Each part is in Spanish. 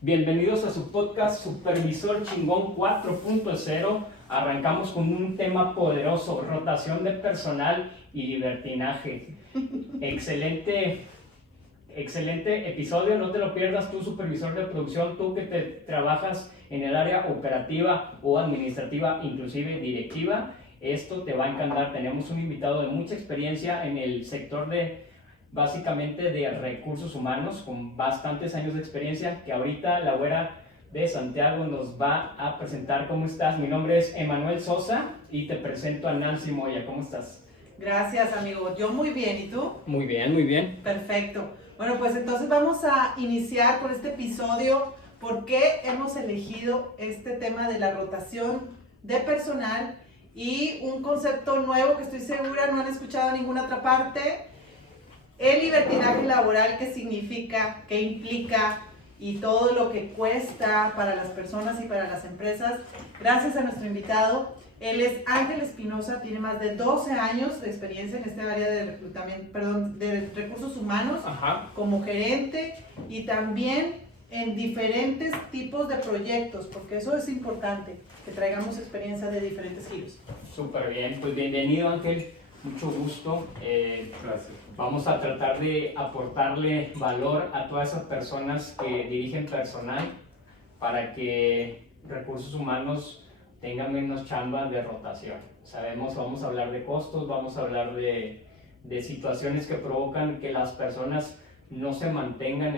Bienvenidos a su podcast Supervisor Chingón 4.0. Arrancamos con un tema poderoso, rotación de personal y libertinaje. Excelente episodio, no te lo pierdas tú, supervisor de producción, tú que te trabajas en el área operativa o administrativa, inclusive directiva. Esto te va a encantar. Tenemos un invitado de mucha experiencia en el sector básicamente de recursos humanos, con bastantes años de experiencia, que ahorita la güera de Santiago nos va a presentar. ¿Cómo estás? Mi nombre es Emanuel Sosa y te presento a Nancy Moya. ¿Cómo estás? Gracias, amigo. Yo muy bien. ¿Y tú? Muy bien, muy bien. Perfecto. Bueno, pues entonces vamos a iniciar con este episodio. ¿Por qué hemos elegido este tema de la rotación de personal? Y un concepto nuevo que estoy segura no han escuchado en ninguna otra parte. El libertinaje laboral, ¿qué significa? ¿Qué implica? Y todo lo que cuesta para las personas y para las empresas. Gracias a nuestro invitado. Él es Ángel Espinosa, tiene más de 12 años de experiencia en este área de de recursos humanos. Ajá. Como gerente y también en diferentes tipos de proyectos, porque eso es importante, que traigamos experiencia de diferentes giros. Súper bien, pues bienvenido Ángel, mucho gusto. Gracias. Vamos a tratar de aportarle valor a todas esas personas que dirigen personal para que recursos humanos tengan menos chamba de rotación. Sabemos, vamos a hablar de costos, vamos a hablar de situaciones que provocan que las personas no se mantengan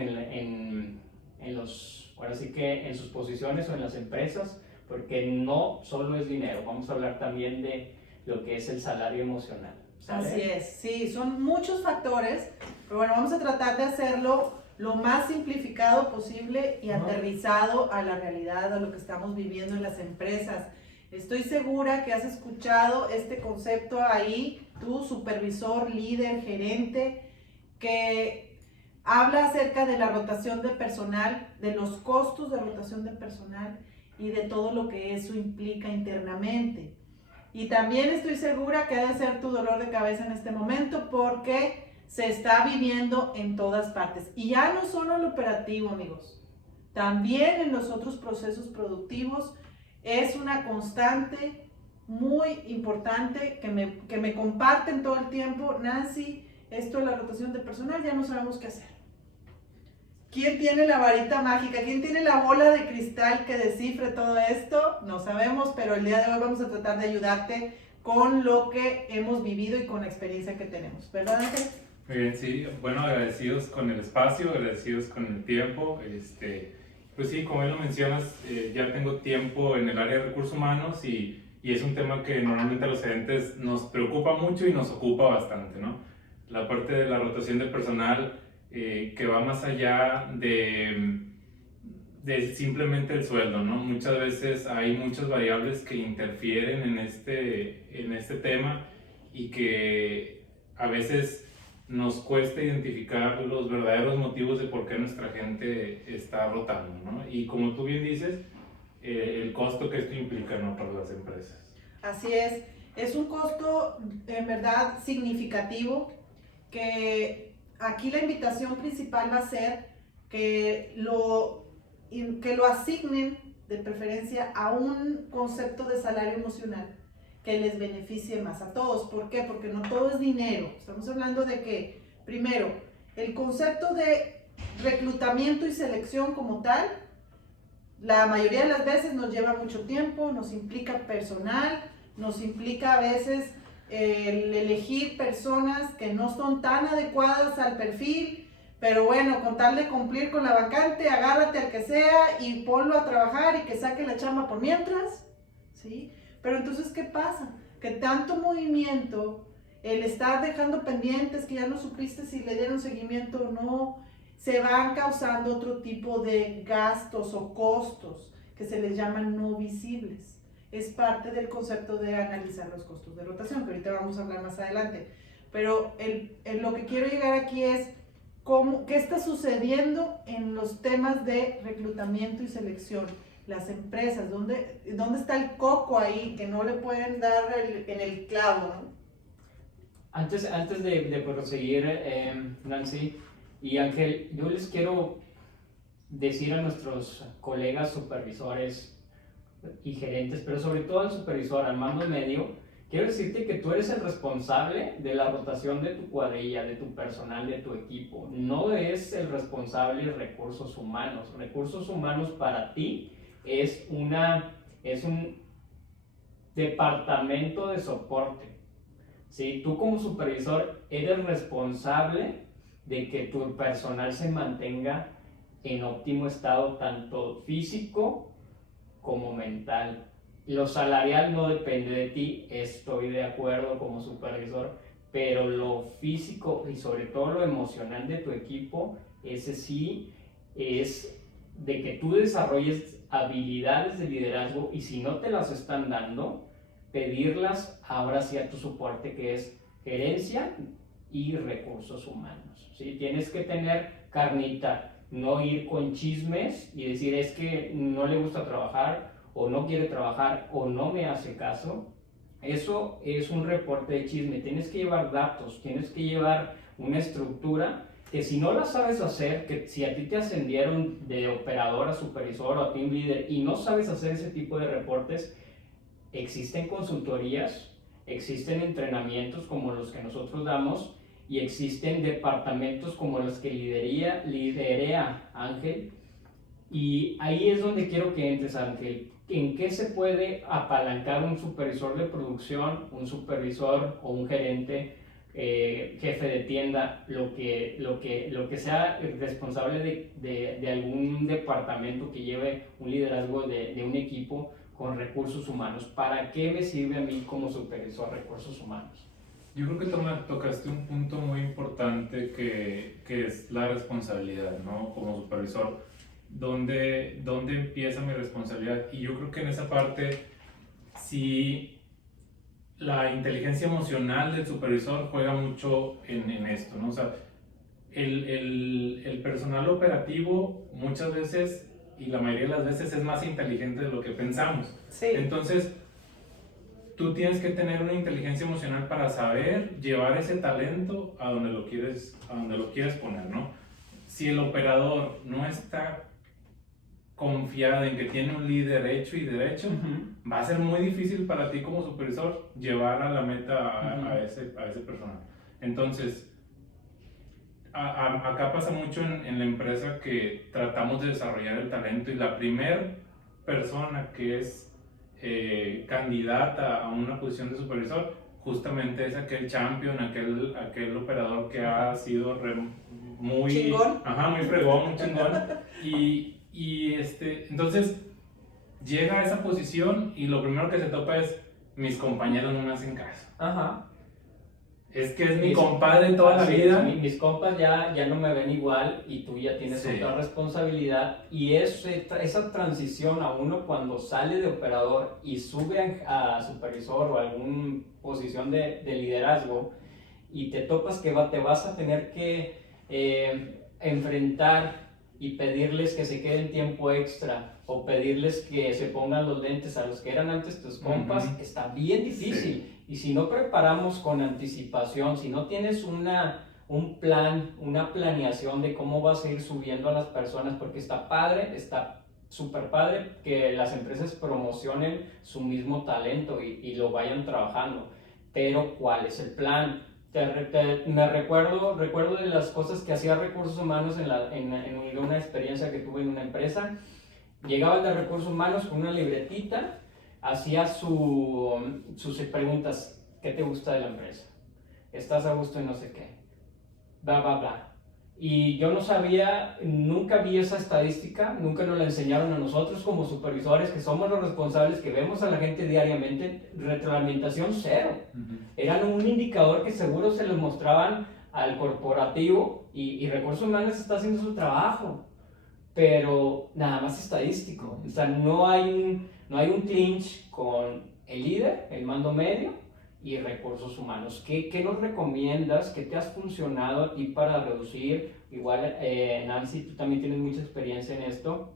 ahora sí que en sus posiciones o en las empresas, porque no solo es dinero. Vamos a hablar también de lo que es el salario emocional. ¿Sale? Así es, sí, son muchos factores, pero bueno, vamos a tratar de hacerlo lo más simplificado posible y aterrizado a la realidad, a lo que estamos viviendo en las empresas. Estoy segura que has escuchado este concepto ahí, tú, supervisor, líder, gerente, que habla acerca de la rotación de personal, de los costos de rotación de personal y de todo lo que eso implica internamente. Y también estoy segura que ha de ser tu dolor de cabeza en este momento porque se está viviendo en todas partes. Y ya no solo en lo operativo, amigos, también en los otros procesos productivos es una constante muy importante que me comparten todo el tiempo. Nancy, esto de la rotación de personal ya no sabemos qué hacer. ¿Quién tiene la varita mágica? ¿Quién tiene la bola de cristal que descifre todo esto? No sabemos, pero el día de hoy vamos a tratar de ayudarte con lo que hemos vivido y con la experiencia que tenemos. ¿Verdad, Ángel? Muy bien, sí. Bueno, agradecidos con el espacio, agradecidos con el tiempo. Pues sí, como bien lo mencionas, ya tengo tiempo en el área de recursos humanos y es un tema que normalmente a los gerentes nos preocupa mucho y nos ocupa bastante, ¿no? La parte de la rotación de personal que va más allá de simplemente el sueldo, ¿no? Muchas veces hay muchas variables que interfieren en este tema y que a veces nos cuesta identificar los verdaderos motivos de por qué nuestra gente está rotando, ¿no? Y como tú bien dices, el costo que esto implica, ¿no?, para las empresas. Así es un costo en verdad significativo, que aquí la invitación principal va a ser que lo asignen de preferencia a un concepto de salario emocional que les beneficie más a todos. ¿Por qué? Porque no todo es dinero. Estamos hablando de que, primero, el concepto de reclutamiento y selección como tal, la mayoría de las veces nos lleva mucho tiempo, nos implica personal, nos implica a veces el elegir personas que no son tan adecuadas al perfil, pero bueno, con tal de cumplir con la vacante, agárrate al que sea y ponlo a trabajar y que saque la chamba por mientras, ¿sí? Pero entonces, ¿qué pasa? Que tanto movimiento, el estar dejando pendientes, que ya no supiste si le dieron seguimiento o no, se van causando otro tipo de gastos o costos que se les llaman no visibles. Es parte del concepto de analizar los costos de rotación, que ahorita vamos a hablar más adelante. Pero lo que quiero llegar aquí es qué está sucediendo en los temas de reclutamiento y selección. Las empresas, ¿dónde está el coco ahí que no le pueden dar en el clavo, ¿no? Antes de proseguir, Nancy y Ángel, yo les quiero decir a nuestros colegas supervisores y gerentes, pero sobre todo al supervisor, al mando medio, quiero decirte que tú eres el responsable de la rotación de tu cuadrilla, de tu personal, de tu equipo. No es el responsable de recursos humanos. Recursos humanos para ti es un departamento de soporte. ¿Sí? Tú como supervisor eres responsable de que tu personal se mantenga en óptimo estado, tanto físico como mental. Lo salarial no depende de ti, estoy de acuerdo como supervisor, pero lo físico y sobre todo lo emocional de tu equipo, ese sí es de que tú desarrolles habilidades de liderazgo, y si no te las están dando, pedirlas ahora sí a tu soporte, que es gerencia y recursos humanos. ¿Sí? Tienes que tener carnita, no ir con chismes y decir es que no le gusta trabajar o no quiere trabajar o no me hace caso. Eso es un reporte de chisme. Tienes que llevar datos, tienes que llevar una estructura que si no la sabes hacer, que si a ti te ascendieron de operador a supervisor o a team leader y no sabes hacer ese tipo de reportes, existen consultorías, existen entrenamientos como los que nosotros damos y existen departamentos como los que liderea Ángel, y ahí es donde quiero que entres, Ángel. ¿En qué se puede apalancar un supervisor de producción, un supervisor o un gerente, jefe de tienda, lo que sea responsable de algún departamento que lleve un liderazgo de un equipo con recursos humanos? ¿Para qué me sirve a mí como supervisor de recursos humanos? Yo creo que tocaste un punto muy importante que es la responsabilidad, ¿no? Como supervisor, ¿dónde empieza mi responsabilidad? Y yo creo que en esa parte, sí, la inteligencia emocional del supervisor juega mucho en esto, ¿no? O sea, el personal operativo muchas veces, y la mayoría de las veces, es más inteligente de lo que pensamos. Sí. Entonces, tú tienes que tener una inteligencia emocional para saber llevar ese talento a donde lo quieres poner, ¿no? Si el operador no está confiado en que tiene un líder hecho y derecho, va a ser muy difícil para ti como supervisor llevar a la meta a ese personal. Entonces, acá pasa mucho en la empresa que tratamos de desarrollar el talento, y la primer persona que es candidata a una posición de supervisor justamente es aquel champion, aquel operador que ha sido muy chingón, muy fregón, muy chingón, entonces llega a esa posición y lo primero que se topa es: mis compañeros no me hacen caso. Es que es mi compadre toda la vida. Mis compas ya no me ven igual, y tú ya tienes otra responsabilidad. Y esa transición a uno cuando sale de operador y sube a supervisor o a alguna posición de liderazgo, y te topas que te vas a tener que enfrentar y pedirles que se queden tiempo extra o pedirles que se pongan los lentes a los que eran antes tus compas, está bien difícil. Sí. Y si no preparamos con anticipación, si no tienes un plan, una planeación de cómo vas a ir subiendo a las personas, porque está padre, está súper padre que las empresas promocionen su mismo talento y lo vayan trabajando, pero ¿cuál es el plan? Me recuerdo de las cosas que hacía recursos humanos en una experiencia que tuve en una empresa. Llegaba el de recursos humanos con una libretita, hacía sus preguntas: ¿qué te gusta de la empresa? ¿Estás a gusto en no sé qué? Bla, bla, bla. Y yo no sabía, nunca vi esa estadística, nunca nos la enseñaron a nosotros como supervisores, que somos los responsables, que vemos a la gente diariamente. Retroalimentación cero. Eran un indicador que seguro se les mostraban al corporativo, y recursos humanos está haciendo su trabajo, pero nada más estadístico. O sea, no hay un clinch con el líder, el mando medio y recursos humanos. ¿Qué nos recomiendas? ¿Qué te has funcionado a ti para reducir? Igual, Nancy, tú también tienes mucha experiencia en esto.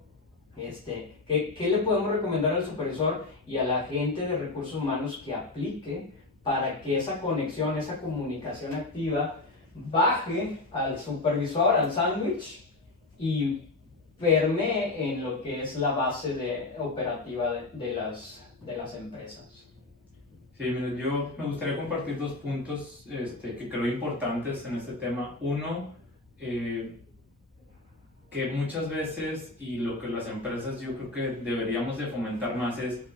¿Qué le podemos recomendar al supervisor y a la gente de recursos humanos que aplique para que esa conexión, esa comunicación activa baje al supervisor, al sándwich, y permee en lo que es la base operativa de las empresas. Sí, mire, yo me gustaría compartir dos puntos que creo importantes en este tema. Uno, que muchas veces, y lo que las empresas yo creo que deberíamos de fomentar más, es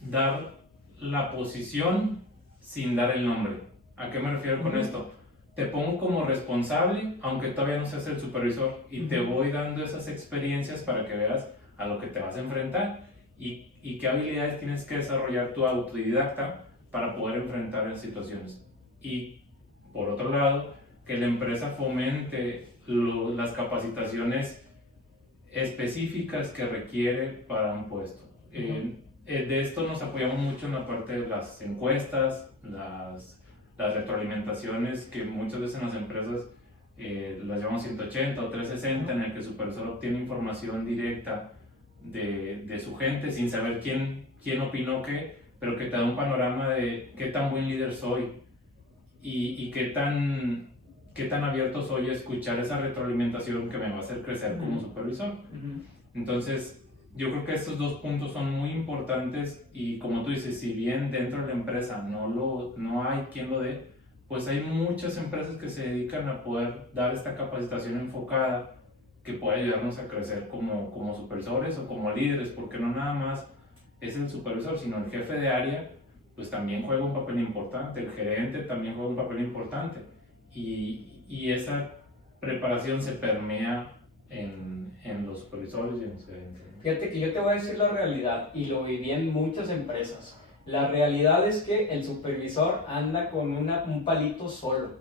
dar la posición sin dar el nombre. ¿A qué me refiero con esto? Te pongo como responsable, aunque todavía no seas el supervisor, y te voy dando esas experiencias para que veas a lo que te vas a enfrentar y qué habilidades tienes que desarrollar tu autodidacta para poder enfrentar esas situaciones. Y por otro lado, que la empresa fomente las capacitaciones específicas que requiere para un puesto. De esto nos apoyamos mucho en la parte de las encuestas, las retroalimentaciones que muchas veces en las empresas las llamamos 180 o 360, en el que el supervisor obtiene información directa de su gente sin saber quién opinó qué, pero que te da un panorama de qué tan buen líder soy y qué tan abierto soy a escuchar esa retroalimentación que me va a hacer crecer como supervisor. Entonces, yo creo que estos dos puntos son muy importantes y como tú dices, si bien dentro de la empresa no hay quien lo dé, pues hay muchas empresas que se dedican a poder dar esta capacitación enfocada que puede ayudarnos a crecer como supervisores o como líderes, porque no nada más es el supervisor, sino el jefe de área, pues también juega un papel importante, el gerente también juega un papel importante y esa preparación se permea en los supervisores y en los gerentes. Fíjate que yo te voy a decir la realidad, y lo viví en muchas empresas. La realidad es que el supervisor anda con un palito solo,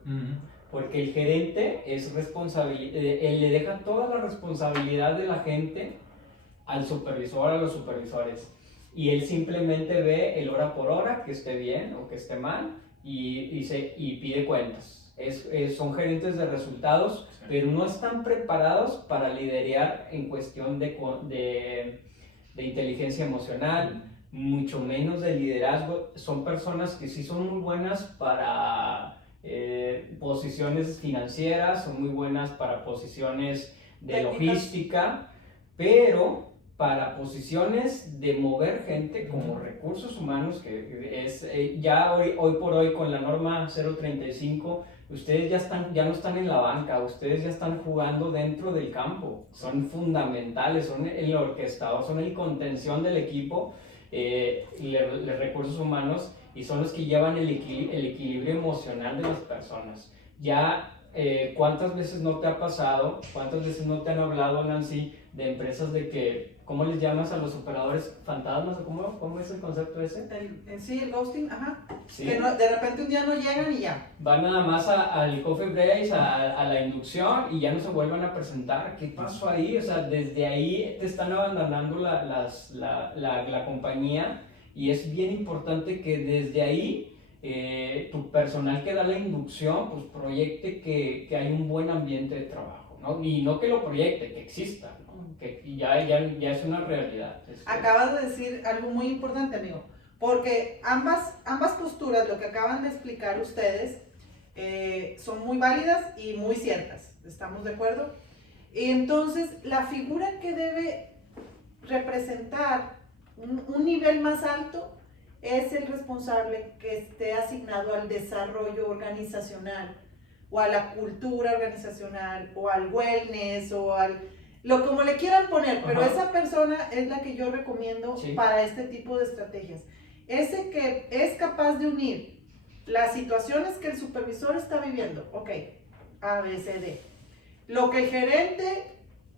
porque el gerente es responsable, él le deja toda la responsabilidad de la gente al supervisor, a los supervisores, y él simplemente ve el hora por hora, que esté bien o que esté mal, y pide cuentas. Son gerentes de resultados, sí, pero no están preparados para liderar en cuestión de inteligencia emocional, mucho menos de liderazgo. Son personas que sí son muy buenas para posiciones financieras, son muy buenas para posiciones de logística, pero para posiciones de mover gente como recursos humanos, que es ya hoy por hoy con la norma 035, ustedes ya no están en la banca, ustedes ya están jugando dentro del campo, son fundamentales, son el orquestador, son el contención del equipo, los recursos humanos, y son los que llevan el equilibrio emocional de las personas. Ya, ¿cuántas veces no te ha pasado, cuántas veces no te han hablado, Nancy, de empresas de que, ¿cómo les llamas a los operadores fantasmas? ¿Cómo es el concepto ese? Sí, el ghosting, ajá. Sí. Que de repente un día no llegan y ya. Van nada más al coffee break, a la inducción, y ya no se vuelven a presentar. ¿Qué pasó ahí? O sea, desde ahí te están abandonando la compañía, y es bien importante que desde ahí tu personal que da la inducción pues proyecte que hay un buen ambiente de trabajo, ¿no? Y no que lo proyecte, que exista, ¿no? Que ya es una realidad. Acabas de decir algo muy importante, amigo, porque ambas posturas, lo que acaban de explicar ustedes, son muy válidas y muy ciertas, ¿estamos de acuerdo? Y entonces, la figura que debe representar un nivel más alto es el responsable que esté asignado al desarrollo organizacional, o a la cultura organizacional, o al wellness, o como le quieran poner, pero esa persona es la que yo recomiendo, sí, para este tipo de estrategias. Ese que es capaz de unir las situaciones que el supervisor está viviendo, ok, A, B, C, D, lo que el gerente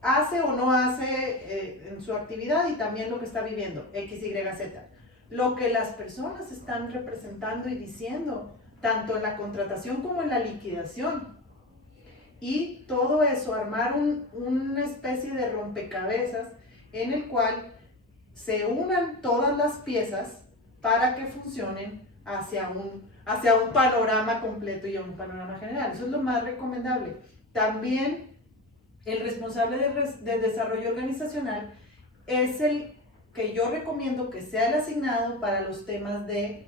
hace o no hace en su actividad, y también lo que está viviendo, X, Y, Z, lo que las personas están representando y diciendo, tanto en la contratación como en la liquidación. Y todo eso, armar una especie de rompecabezas en el cual se unan todas las piezas para que funcionen hacia un panorama completo y a un panorama general. Eso es lo más recomendable. También el responsable de desarrollo organizacional es el que yo recomiendo que sea el asignado para los temas de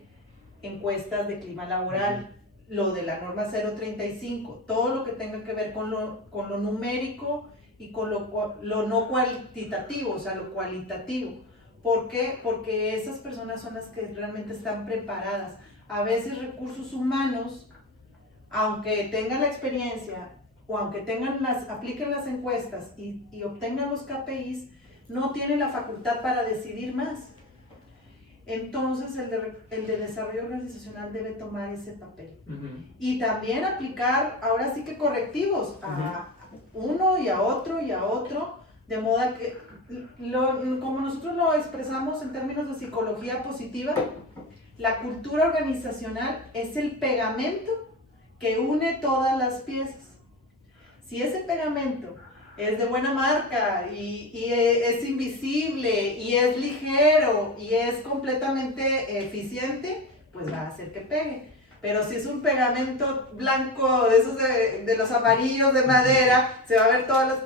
encuestas de clima laboral, lo de la norma 035, todo lo que tenga que ver con lo numérico y con lo no cuantitativo, o sea, lo cualitativo. ¿Por qué? Porque esas personas son las que realmente están preparadas. A veces recursos humanos, aunque tengan la experiencia o aunque apliquen las encuestas y obtengan los KPIs, no tienen la facultad para decidir más. Entonces el de desarrollo organizacional debe tomar ese papel. Y también aplicar, ahora sí que correctivos a uno y a otro, de modo que, como nosotros lo expresamos en términos de psicología positiva, la cultura organizacional es el pegamento que une todas las piezas. Si ese pegamento es de buena marca y es invisible y es ligero y es completamente eficiente, pues va a hacer que pegue. Pero si es un pegamento blanco, de esos de los amarillos de madera, se va a ver todas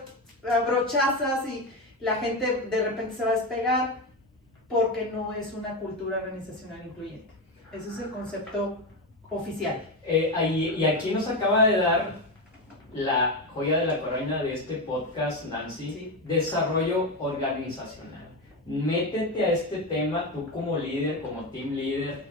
las brochazas y la gente de repente se va a despegar porque no es una cultura organizacional incluyente. Ese es el concepto oficial. Y aquí nos acaba de dar la joya de la corona de este podcast, Nancy, Sí. Desarrollo organizacional. Métete a este tema, tú como líder, como team leader,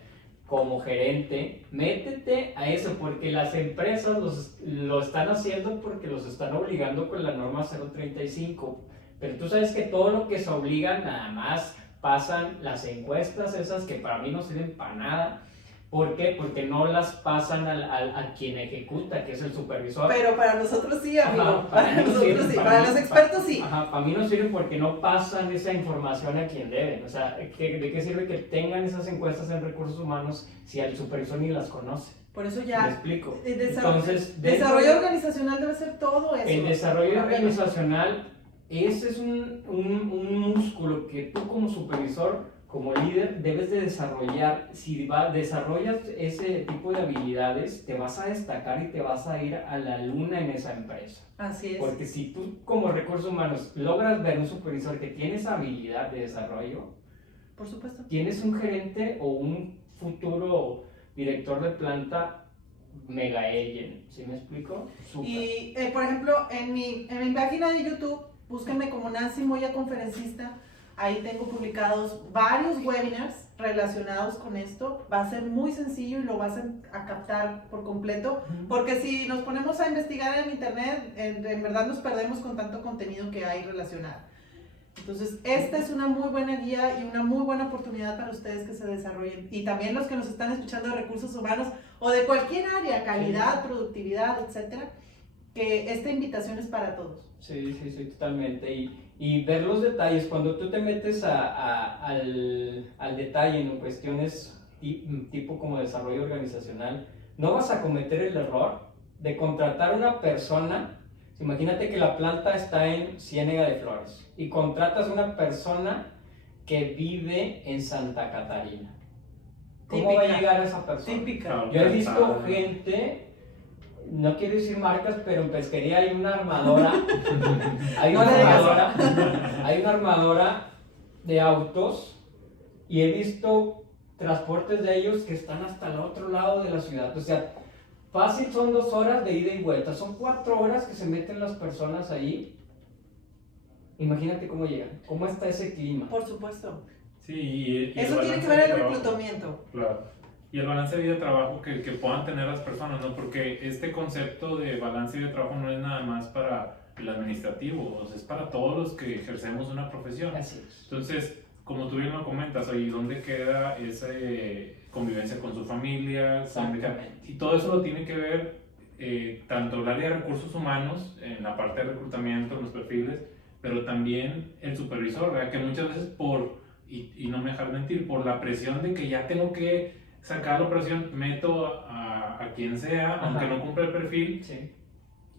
como gerente, métete a eso, porque las empresas lo están haciendo porque los están obligando con la norma 035, pero tú sabes que todo lo que se obligan nada más pasan las encuestas esas que para mí no sirven para nada. ¿Por qué? Porque no las pasan a quien ejecuta, que es el supervisor. Pero para nosotros sí, amigo. Ajá, para mí no nosotros sirven, sí, para para mí- los expertos sí. Ajá, para mí no sirven porque no pasan esa información a quien deben. O sea, ¿de qué sirve que tengan esas encuestas en recursos humanos si el supervisor ni las conoce? Por eso ¿Me ya. explico? Entonces, dentro desarrollo organizacional debe ser todo eso. el desarrollo Arriba. organizacional, ese es un músculo que tú como supervisor, como líder, debes de desarrollar. Si desarrollas ese tipo de habilidades, te vas a destacar y te vas a ir a la luna en esa empresa. Así es. Porque si tú como recursos humanos logras ver un supervisor que tiene esa habilidad de desarrollo, Por supuesto. tienes un gerente o un futuro director de planta mega agent. ¿Sí me explico? Súper. Y, por ejemplo, en mi página de YouTube, búsquenme como Nancy Moya Conferencista. Ahí tengo publicados varios webinars relacionados con esto. Va a ser muy sencillo y lo vas a captar por completo. Porque si nos ponemos a investigar en internet, en verdad nos perdemos con tanto contenido que hay relacionado. Entonces, esta es una muy buena guía y una muy buena oportunidad para ustedes que se desarrollen. Y también los que nos están escuchando de recursos humanos o de cualquier área, calidad, productividad, etcétera, que esta invitación es para todos. Sí, totalmente. Y ver los detalles, cuando tú te metes al detalle en cuestiones tipo como desarrollo organizacional, no vas a cometer el error de contratar a una persona. Imagínate que la planta está en Ciénega de Flores y contratas a una persona que vive en Santa Catarina. ¿Cómo va a llegar esa persona? Típica. Yo he visto gente, no quiero decir marcas, pero en pesquería hay una armadora, hay una armadora de autos y he visto transportes de ellos que están hasta el otro lado de la ciudad. O sea, fácil son 2 horas de ida y vuelta, son 4 horas que se meten las personas ahí. Imagínate cómo llegan, cómo está ese clima. Por supuesto. Sí, y Eso tiene que ver el reclutamiento. Claro. Y el balance de vida-trabajo que puedan tener las personas, ¿no? Porque este concepto de balance de vida-trabajo no es nada más para el administrativo, o sea, es para todos los que ejercemos una profesión. Así es. Entonces, como tú bien lo comentas, oye, ¿dónde queda esa convivencia con su familia? Exactamente. Y todo eso lo tiene que ver tanto el área de recursos humanos, en la parte de reclutamiento, en los perfiles, pero también el supervisor, ¿verdad? Que muchas veces y no me dejar mentir, por la presión de que ya tengo que sacar la operación, meto a quien sea, Ajá. aunque no cumpla el perfil, Sí.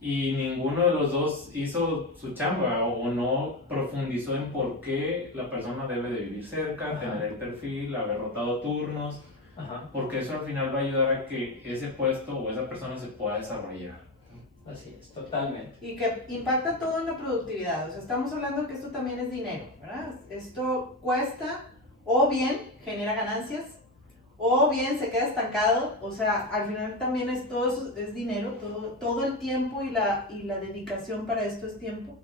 y ninguno de los dos hizo su chamba o no profundizó en por qué la persona debe de vivir cerca, Ajá. tener el perfil, haber rotado turnos, Ajá. porque eso al final va a ayudar a que ese puesto o esa persona se pueda desarrollar. Así es, totalmente. Y que impacta todo en la productividad. O sea, estamos hablando que esto también es dinero, ¿verdad? Esto cuesta, o bien genera ganancias, o bien se queda estancado. O sea, al final también todo eso es dinero, todo el tiempo y la dedicación para esto es tiempo.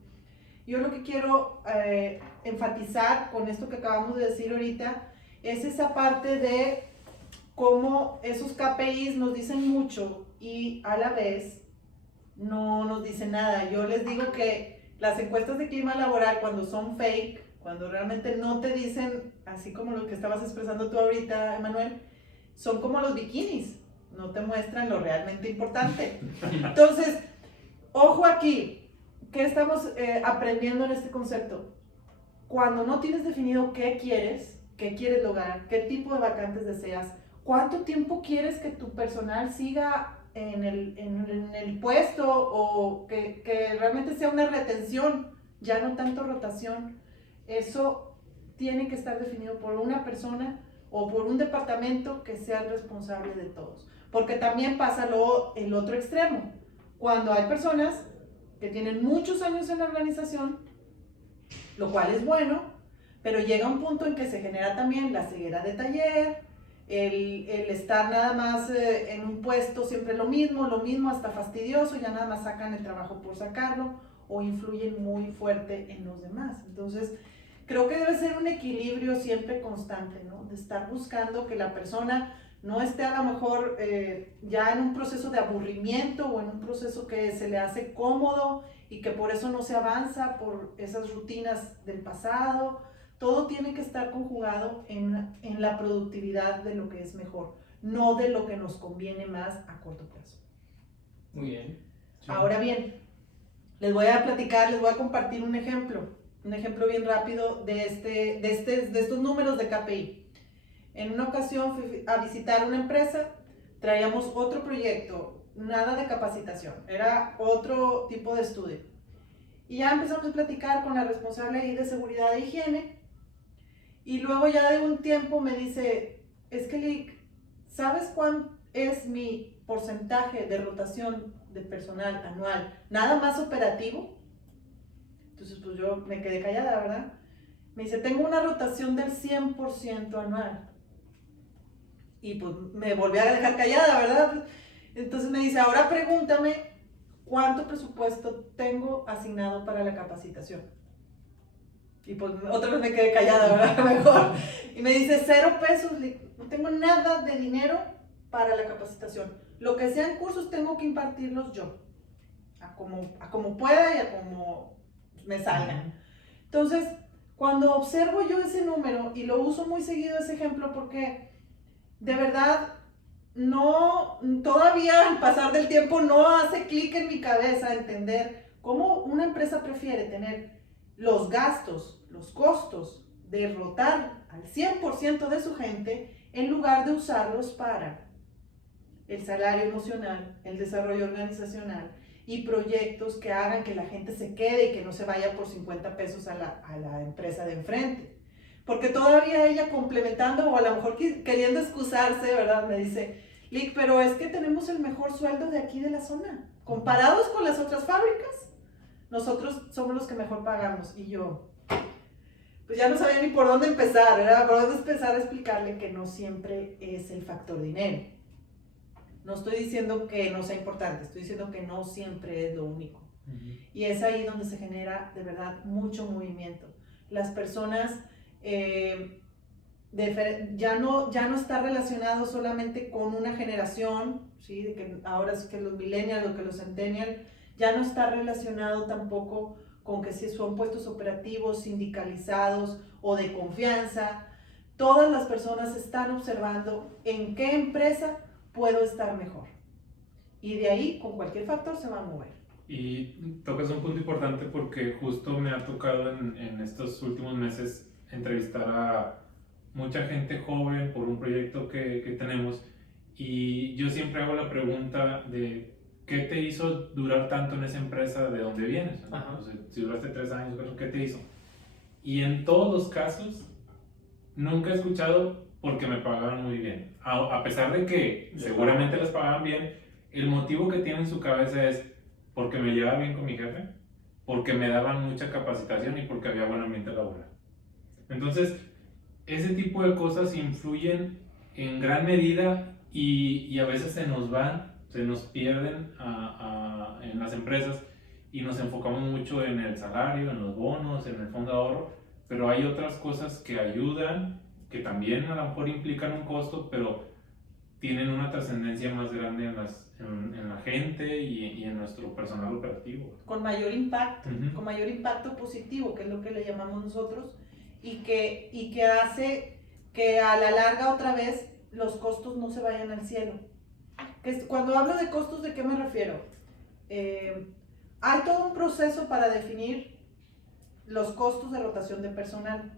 Yo lo que quiero enfatizar con esto que acabamos de decir ahorita es esa parte de cómo esos KPIs nos dicen mucho y a la vez no nos dicen nada. Yo les digo que las encuestas de clima laboral, cuando son fake, cuando realmente no te dicen, así como lo que estabas expresando tú ahorita, Emanuel, son como los bikinis, no te muestran lo realmente importante. Entonces, ojo aquí, ¿qué estamos aprendiendo en este concepto? Cuando no tienes definido qué quieres lograr, qué tipo de vacantes deseas, cuánto tiempo quieres que tu personal siga en el puesto o que realmente sea una retención, ya no tanto rotación, eso tiene que estar definido por una persona o por un departamento que sea el responsable de todos. Porque también pasa el otro extremo, cuando hay personas que tienen muchos años en la organización, lo cual es bueno, pero llega un punto en que se genera también la ceguera de taller, el estar nada más en un puesto siempre lo mismo, hasta fastidioso, ya nada más sacan el trabajo por sacarlo o influyen muy fuerte en los demás. Entonces, creo que debe ser un equilibrio siempre constante, ¿no? De estar buscando que la persona no esté a lo mejor ya en un proceso de aburrimiento o en un proceso que se le hace cómodo y que por eso no se avanza por esas rutinas del pasado. Todo tiene que estar conjugado en la productividad de lo que es mejor, no de lo que nos conviene más a corto plazo. Muy bien. Sí. Ahora bien, les voy a compartir un ejemplo bien rápido de estos números de KPI. En una ocasión fui a visitar una empresa, traíamos otro proyecto, nada de capacitación, era otro tipo de estudio. Y ya empezamos a platicar con la responsable ahí de seguridad e higiene. Y luego ya de un tiempo me dice, es que Lick, ¿sabes cuál es mi porcentaje de rotación de personal anual? Nada más operativo. Entonces pues yo me quedé callada, ¿verdad? Me dice, tengo una rotación del 100% anual. Y pues me volví a dejar callada, ¿verdad? Entonces me dice, ahora pregúntame cuánto presupuesto tengo asignado para la capacitación. Y pues otra vez me quedé callada, ¿verdad? Mejor. Y me dice, 0 pesos, no tengo nada de dinero para la capacitación. Lo que sean cursos tengo que impartirlos yo, a como pueda y a como me salgan. Entonces, cuando observo yo ese número, y lo uso muy seguido ese ejemplo porque de verdad todavía al pasar del tiempo no hace clic en mi cabeza entender cómo una empresa prefiere tener los gastos, los costos de rotar al 100% de su gente en lugar de usarlos para el salario emocional, el desarrollo organizacional y proyectos que hagan que la gente se quede y que no se vaya por 50 pesos a la empresa de enfrente. Porque todavía ella complementando o a lo mejor queriendo excusarse, ¿verdad? Me dice, Lick, pero es que tenemos el mejor sueldo de aquí de la zona. Comparados con las otras fábricas, nosotros somos los que mejor pagamos. Y yo, pues ya no sabía ni por dónde empezar, ¿verdad? Por dónde empezar a explicarle que no siempre es el factor dinero. No estoy diciendo que no sea importante, estoy diciendo que no siempre es lo único. Y es ahí donde se genera de verdad mucho movimiento. Las personas ya no está relacionado solamente con una generación, ¿sí? De que ahora sí que los millennials o que los centennials, ya no está relacionado tampoco con que si son puestos operativos, sindicalizados o de confianza. Todas las personas están observando en qué empresa puedo estar mejor. Y de ahí, con cualquier factor, se va a mover. Y tocas un punto importante porque justo me ha tocado en estos últimos meses entrevistar a mucha gente joven por un proyecto que tenemos, y yo siempre hago la pregunta de ¿qué te hizo durar tanto en esa empresa de donde vienes? ¿No? O sea, si duraste 3 años, ¿qué te hizo? Y en todos los casos nunca he escuchado porque me pagaban muy bien, a pesar de que seguramente les pagaban bien. El motivo que tiene en su cabeza es porque me llevaba bien con mi jefe, porque me daban mucha capacitación y porque había buen ambiente laboral. Entonces, ese tipo de cosas influyen en gran medida y a veces se nos pierden en las empresas. y nos enfocamos mucho en el salario, en los bonos, en el fondo de ahorro, pero hay otras cosas que ayudan, que también a lo mejor implican un costo, pero tienen una trascendencia más grande en la gente y en nuestro personal operativo. Con mayor impacto, Ujú. con mayor impacto positivo, que es lo que le llamamos nosotros, y que hace que a la larga otra vez los costos no se vayan al cielo. Cuando hablo de costos, ¿de qué me refiero? Hay todo un proceso para definir los costos de rotación de personal.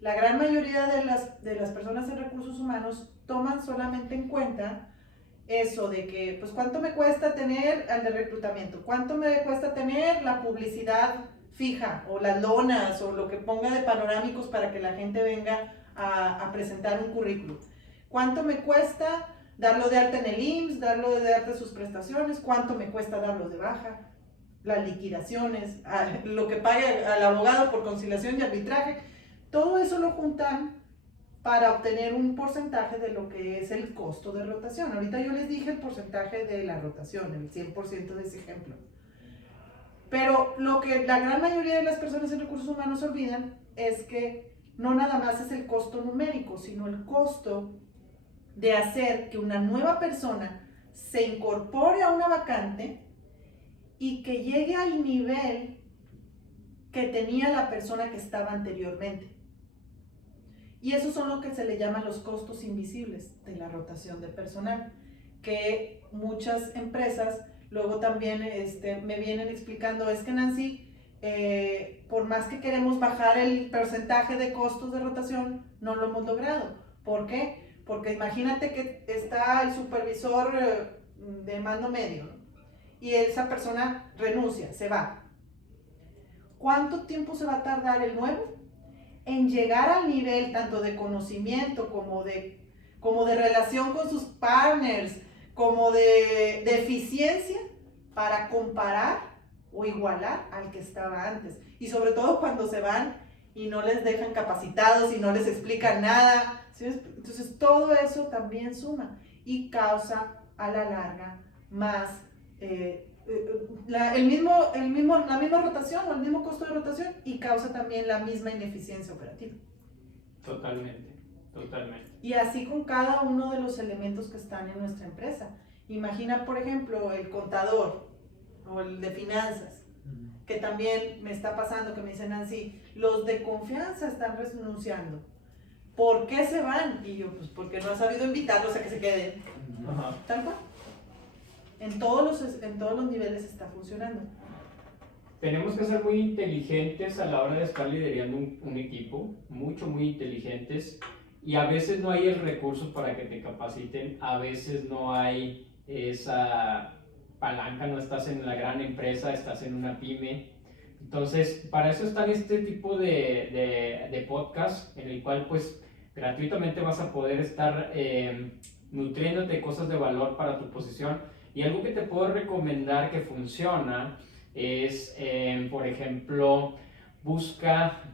La gran mayoría de las personas en recursos humanos toman solamente en cuenta eso de que, pues, ¿cuánto me cuesta tener al de reclutamiento? ¿Cuánto me cuesta tener la publicidad fija o las lonas o lo que ponga de panorámicos para que la gente venga a presentar un currículum? ¿Cuánto me cuesta darlo de alta en el IMSS, darlo de alta en sus prestaciones? ¿Cuánto me cuesta darlo de baja? Las liquidaciones, lo que pague al abogado por conciliación y arbitraje. Todo eso lo juntan para obtener un porcentaje de lo que es el costo de rotación. Ahorita yo les dije el porcentaje de la rotación, el 100% de ese ejemplo. Pero lo que la gran mayoría de las personas en recursos humanos olvidan es que no nada más es el costo numérico, sino el costo de hacer que una nueva persona se incorpore a una vacante y que llegue al nivel que tenía la persona que estaba anteriormente. Y esos son lo que se le llaman los costos invisibles de la rotación de personal, que muchas empresas luego también me vienen explicando, es que Nancy, por más que queremos bajar el porcentaje de costos de rotación, no lo hemos logrado. ¿Por qué? Porque imagínate que está el supervisor de mando medio, ¿no? Y esa persona renuncia, se va. ¿Cuánto tiempo se va a tardar el nuevo en llegar al nivel tanto de conocimiento como de relación con sus partners, como de eficiencia para comparar o igualar al que estaba antes? Y sobre todo cuando se van y no les dejan capacitados y no les explican nada, ¿sí? Entonces todo eso también suma y causa a la larga más la misma rotación o el mismo costo de rotación, y causa también la misma ineficiencia operativa. Totalmente, totalmente. Y así con cada uno de los elementos que están en nuestra empresa. Imagina, por ejemplo, el contador o el de finanzas, que también me está pasando, que me dicen Nancy, los de confianza están renunciando. ¿Por qué se van? Y yo, pues porque no has sabido invitarlos a que se queden. Ajá. Tal cual. En todos los niveles está funcionando. Tenemos que ser muy inteligentes a la hora de estar liderando un equipo, muy inteligentes, y a veces no hay el recurso para que te capaciten, a veces no hay esa palanca, no estás en la gran empresa, estás en una pyme. Entonces, para eso están este tipo de podcast, en el cual pues gratuitamente vas a poder estar nutriéndote de cosas de valor para tu posición. Y algo que te puedo recomendar que funciona es, por ejemplo, busca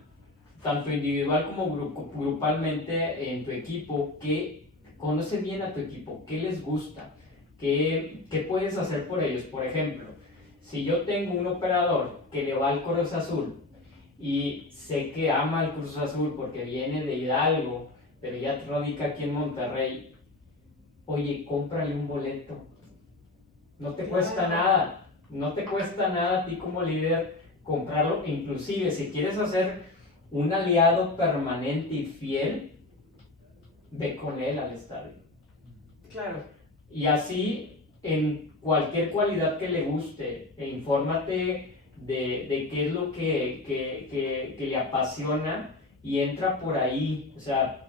tanto individual como grupalmente en tu equipo, que conoce bien a tu equipo, qué les gusta, qué puedes hacer por ellos. Por ejemplo, si yo tengo un operador que le va al Cruz Azul y sé que ama al Cruz Azul porque viene de Hidalgo, pero ya radica aquí en Monterrey, oye, cómprale un boleto. No te cuesta nada, no te cuesta nada a ti como líder comprarlo. Inclusive si quieres hacer un aliado permanente y fiel, ve con él al estadio. Claro. Y así, en cualquier cualidad que le guste, infórmate de qué es lo que le apasiona y entra por ahí. O sea,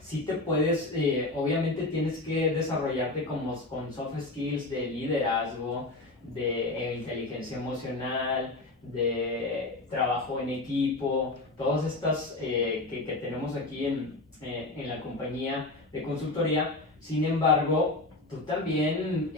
sí te puedes, obviamente tienes que desarrollarte con soft skills de liderazgo, de inteligencia emocional, de trabajo en equipo, todas estas que tenemos aquí en la compañía de consultoría. Sin embargo, tú también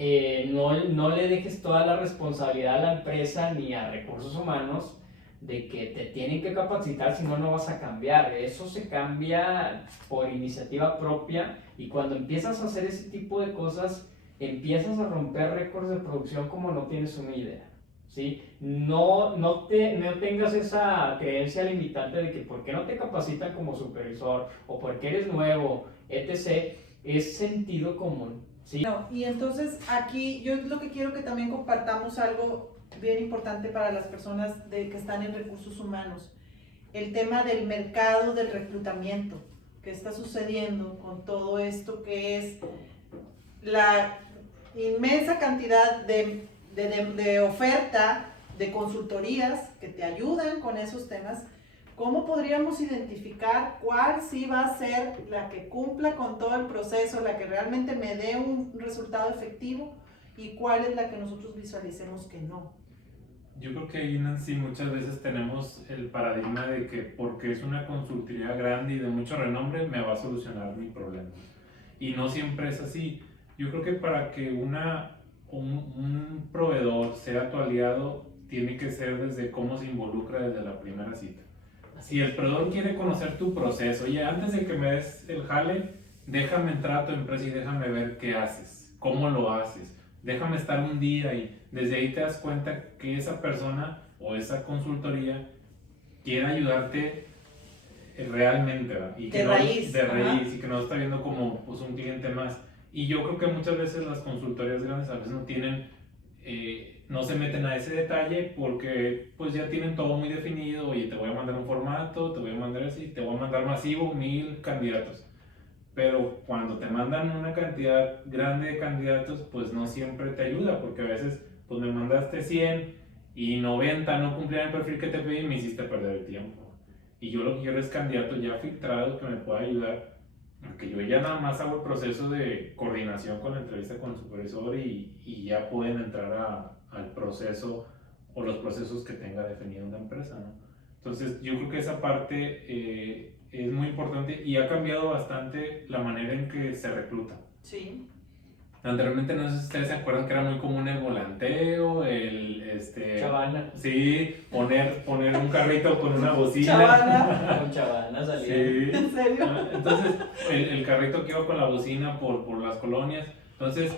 no le dejes toda la responsabilidad a la empresa ni a recursos humanos de que te tienen que capacitar, si no, no vas a cambiar. Eso se cambia por iniciativa propia, y cuando empiezas a hacer ese tipo de cosas, empiezas a romper récords de producción como no tienes una idea, ¿sí? no tengas esa creencia limitante de que por qué no te capacitan como supervisor o porque eres nuevo, etc. Es sentido común, ¿sí? No, y entonces aquí yo lo que quiero que también compartamos algo bien importante para las personas que están en recursos humanos, el tema del mercado del reclutamiento, que está sucediendo con todo esto que es la inmensa cantidad de oferta de consultorías que te ayudan con esos temas. ¿Cómo podríamos identificar cuál sí va a ser la que cumpla con todo el proceso, la que realmente me dé un resultado efectivo y cuál es la que nosotros visualicemos que no? Yo creo que ahí, Nancy, muchas veces tenemos el paradigma de que porque es una consultoría grande y de mucho renombre me va a solucionar mi problema. Y no siempre es así. Yo creo que para que un proveedor sea tu aliado, tiene que ser desde cómo se involucra desde la primera cita. Si el proveedor quiere conocer tu proceso, oye, antes de que me des el jale, déjame entrar a tu empresa y déjame ver qué haces, cómo lo haces, déjame estar un día y desde ahí te das cuenta que esa persona o esa consultoría quiere ayudarte realmente, ¿verdad? Y que De no, raíz. de raíz, y que no está viendo como pues, un cliente más. Y yo creo que muchas veces las consultorías grandes a veces no tienen, no se meten a ese detalle porque pues ya tienen todo muy definido. Oye, te voy a mandar un formato, te voy a mandar así, te voy a mandar masivo, 1000 candidatos. Pero cuando te mandan una cantidad grande de candidatos, pues no siempre te ayuda, porque a veces pues me mandaste 100 y 90 no cumplían el perfil que te pedí y me hiciste perder el tiempo. Y yo lo que quiero es candidato ya filtrado que me pueda ayudar, porque yo ya nada más hago el proceso de coordinación con la entrevista con el supervisor y ya pueden entrar al proceso o los procesos que tenga definido una empresa, ¿no? Entonces yo creo que esa parte es muy importante y ha cambiado bastante la manera en que se recluta. Sí. Anteriormente, no sé si ustedes se acuerdan que era muy común el volanteo, Chavana. Sí, poner un carrito con una bocina. Chavana. Con chavana salía. Sí. ¿En serio? Entonces, el carrito que iba con la bocina por las colonias. Entonces,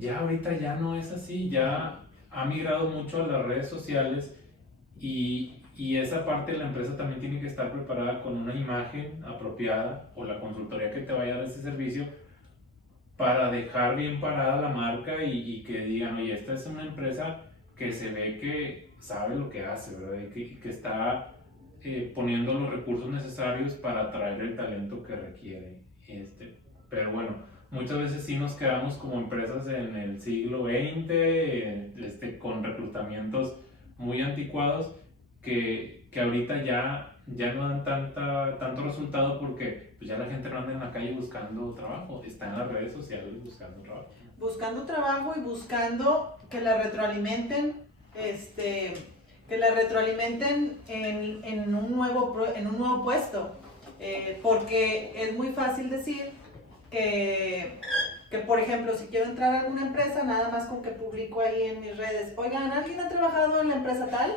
ya ahorita ya no es así, ya ha migrado mucho a las redes sociales y esa parte de la empresa también tiene que estar preparada con una imagen apropiada o la consultoría que te vaya a dar ese servicio para dejar bien parada la marca y que digan, oye, esta es una empresa que se ve que sabe lo que hace, ¿verdad? Y que está poniendo los recursos necesarios para atraer el talento que requiere. Pero bueno, muchas veces sí nos quedamos como empresas en el siglo XX, con reclutamientos muy anticuados que ahorita ya no dan tanto resultado porque pues ya la gente no anda en la calle buscando trabajo, está en las redes sociales buscando trabajo. Buscando trabajo y buscando que la retroalimenten, en un nuevo puesto, porque es muy fácil decir que, por ejemplo, si quiero entrar a alguna empresa, nada más con que publico ahí en mis redes, oigan, ¿alguien ha trabajado en la empresa tal?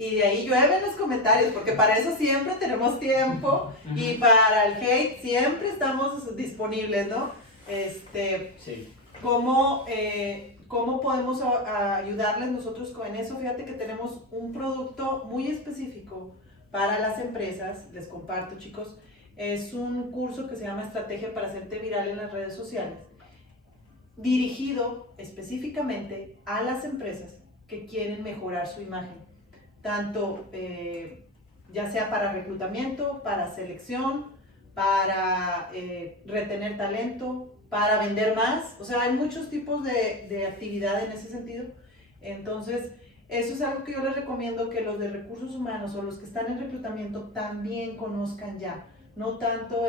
Y de ahí llueven los comentarios, porque para eso siempre tenemos tiempo y para el hate siempre estamos disponibles, ¿no? Sí. ¿Cómo podemos ayudarles nosotros con eso? Fíjate que tenemos un producto muy específico para las empresas, les comparto, chicos. Es un curso que se llama Estrategia para hacerte viral en las redes sociales, dirigido específicamente a las empresas que quieren mejorar su imagen, tanto ya sea para reclutamiento, para selección, para retener talento, para vender más. O sea, hay muchos tipos de actividad en ese sentido. Entonces, eso es algo que yo les recomiendo que los de recursos humanos o los que están en reclutamiento también conozcan ya. No tanto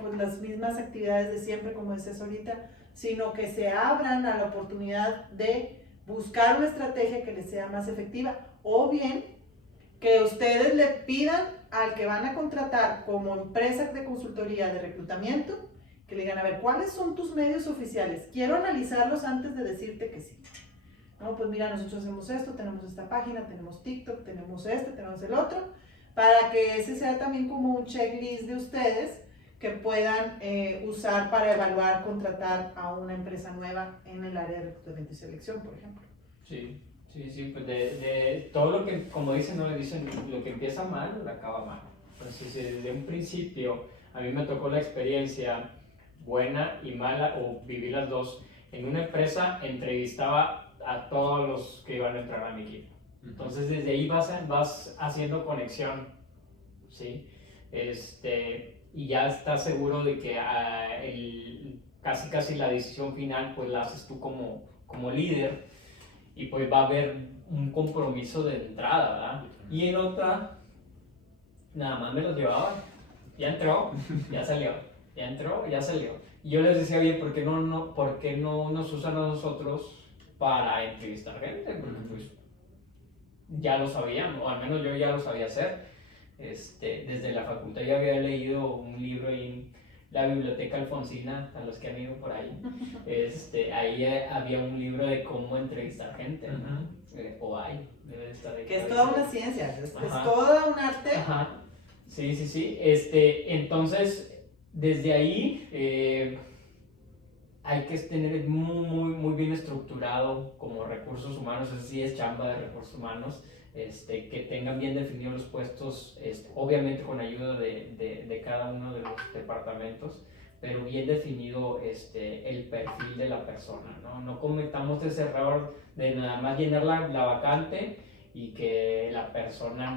pues las mismas actividades de siempre, como decías ahorita, sino que se abran a la oportunidad de buscar una estrategia que les sea más efectiva, o bien que ustedes le pidan al que van a contratar como empresa de consultoría de reclutamiento, que le digan, a ver, ¿cuáles son tus medios oficiales? Quiero analizarlos antes de decirte que sí. No, pues mira, nosotros hacemos esto, tenemos esta página, tenemos TikTok, tenemos tenemos el otro, para que ese sea también como un checklist de ustedes que puedan usar para evaluar, contratar a una empresa nueva en el área de reclutamiento y selección, por ejemplo. Sí, Sí, sí, pues de todo lo que, como dicen, no le dicen, lo que empieza mal, lo acaba mal. Entonces, desde un principio, a mí me tocó la experiencia buena y mala, o viví las dos. En una empresa entrevistaba a todos los que iban a entrar a mi equipo. Entonces, desde ahí vas haciendo conexión, ¿sí? Y ya estás seguro de que casi la decisión final, pues la haces tú como líder. Y pues va a haber un compromiso de entrada, ¿verdad? Y en otra, nada más me los llevaba. Ya entró, ya salió. Ya entró, ya salió. Y yo les decía, oye, ¿por qué no nos usan a nosotros para entrevistar gente? Porque pues ya lo sabían, o al menos yo ya lo sabía hacer. Desde la facultad ya había leído un libro ahí en la Biblioteca Alfonsina, a los que han ido por ahí. Ahí había un libro de cómo entrevistar gente, ¿no? O hay, debe estar ahí. Que es toda una ciencia, es Ajá. toda un arte. Ajá. Sí, sí, sí. Entonces, desde ahí hay que tener muy bien estructurado como recursos humanos, eso sí es chamba de recursos humanos, que tengan bien definidos los puestos, obviamente con ayuda de cada uno de los departamentos, pero bien definido el perfil de la persona, ¿no? No cometamos ese error de nada más llenar la vacante y que la persona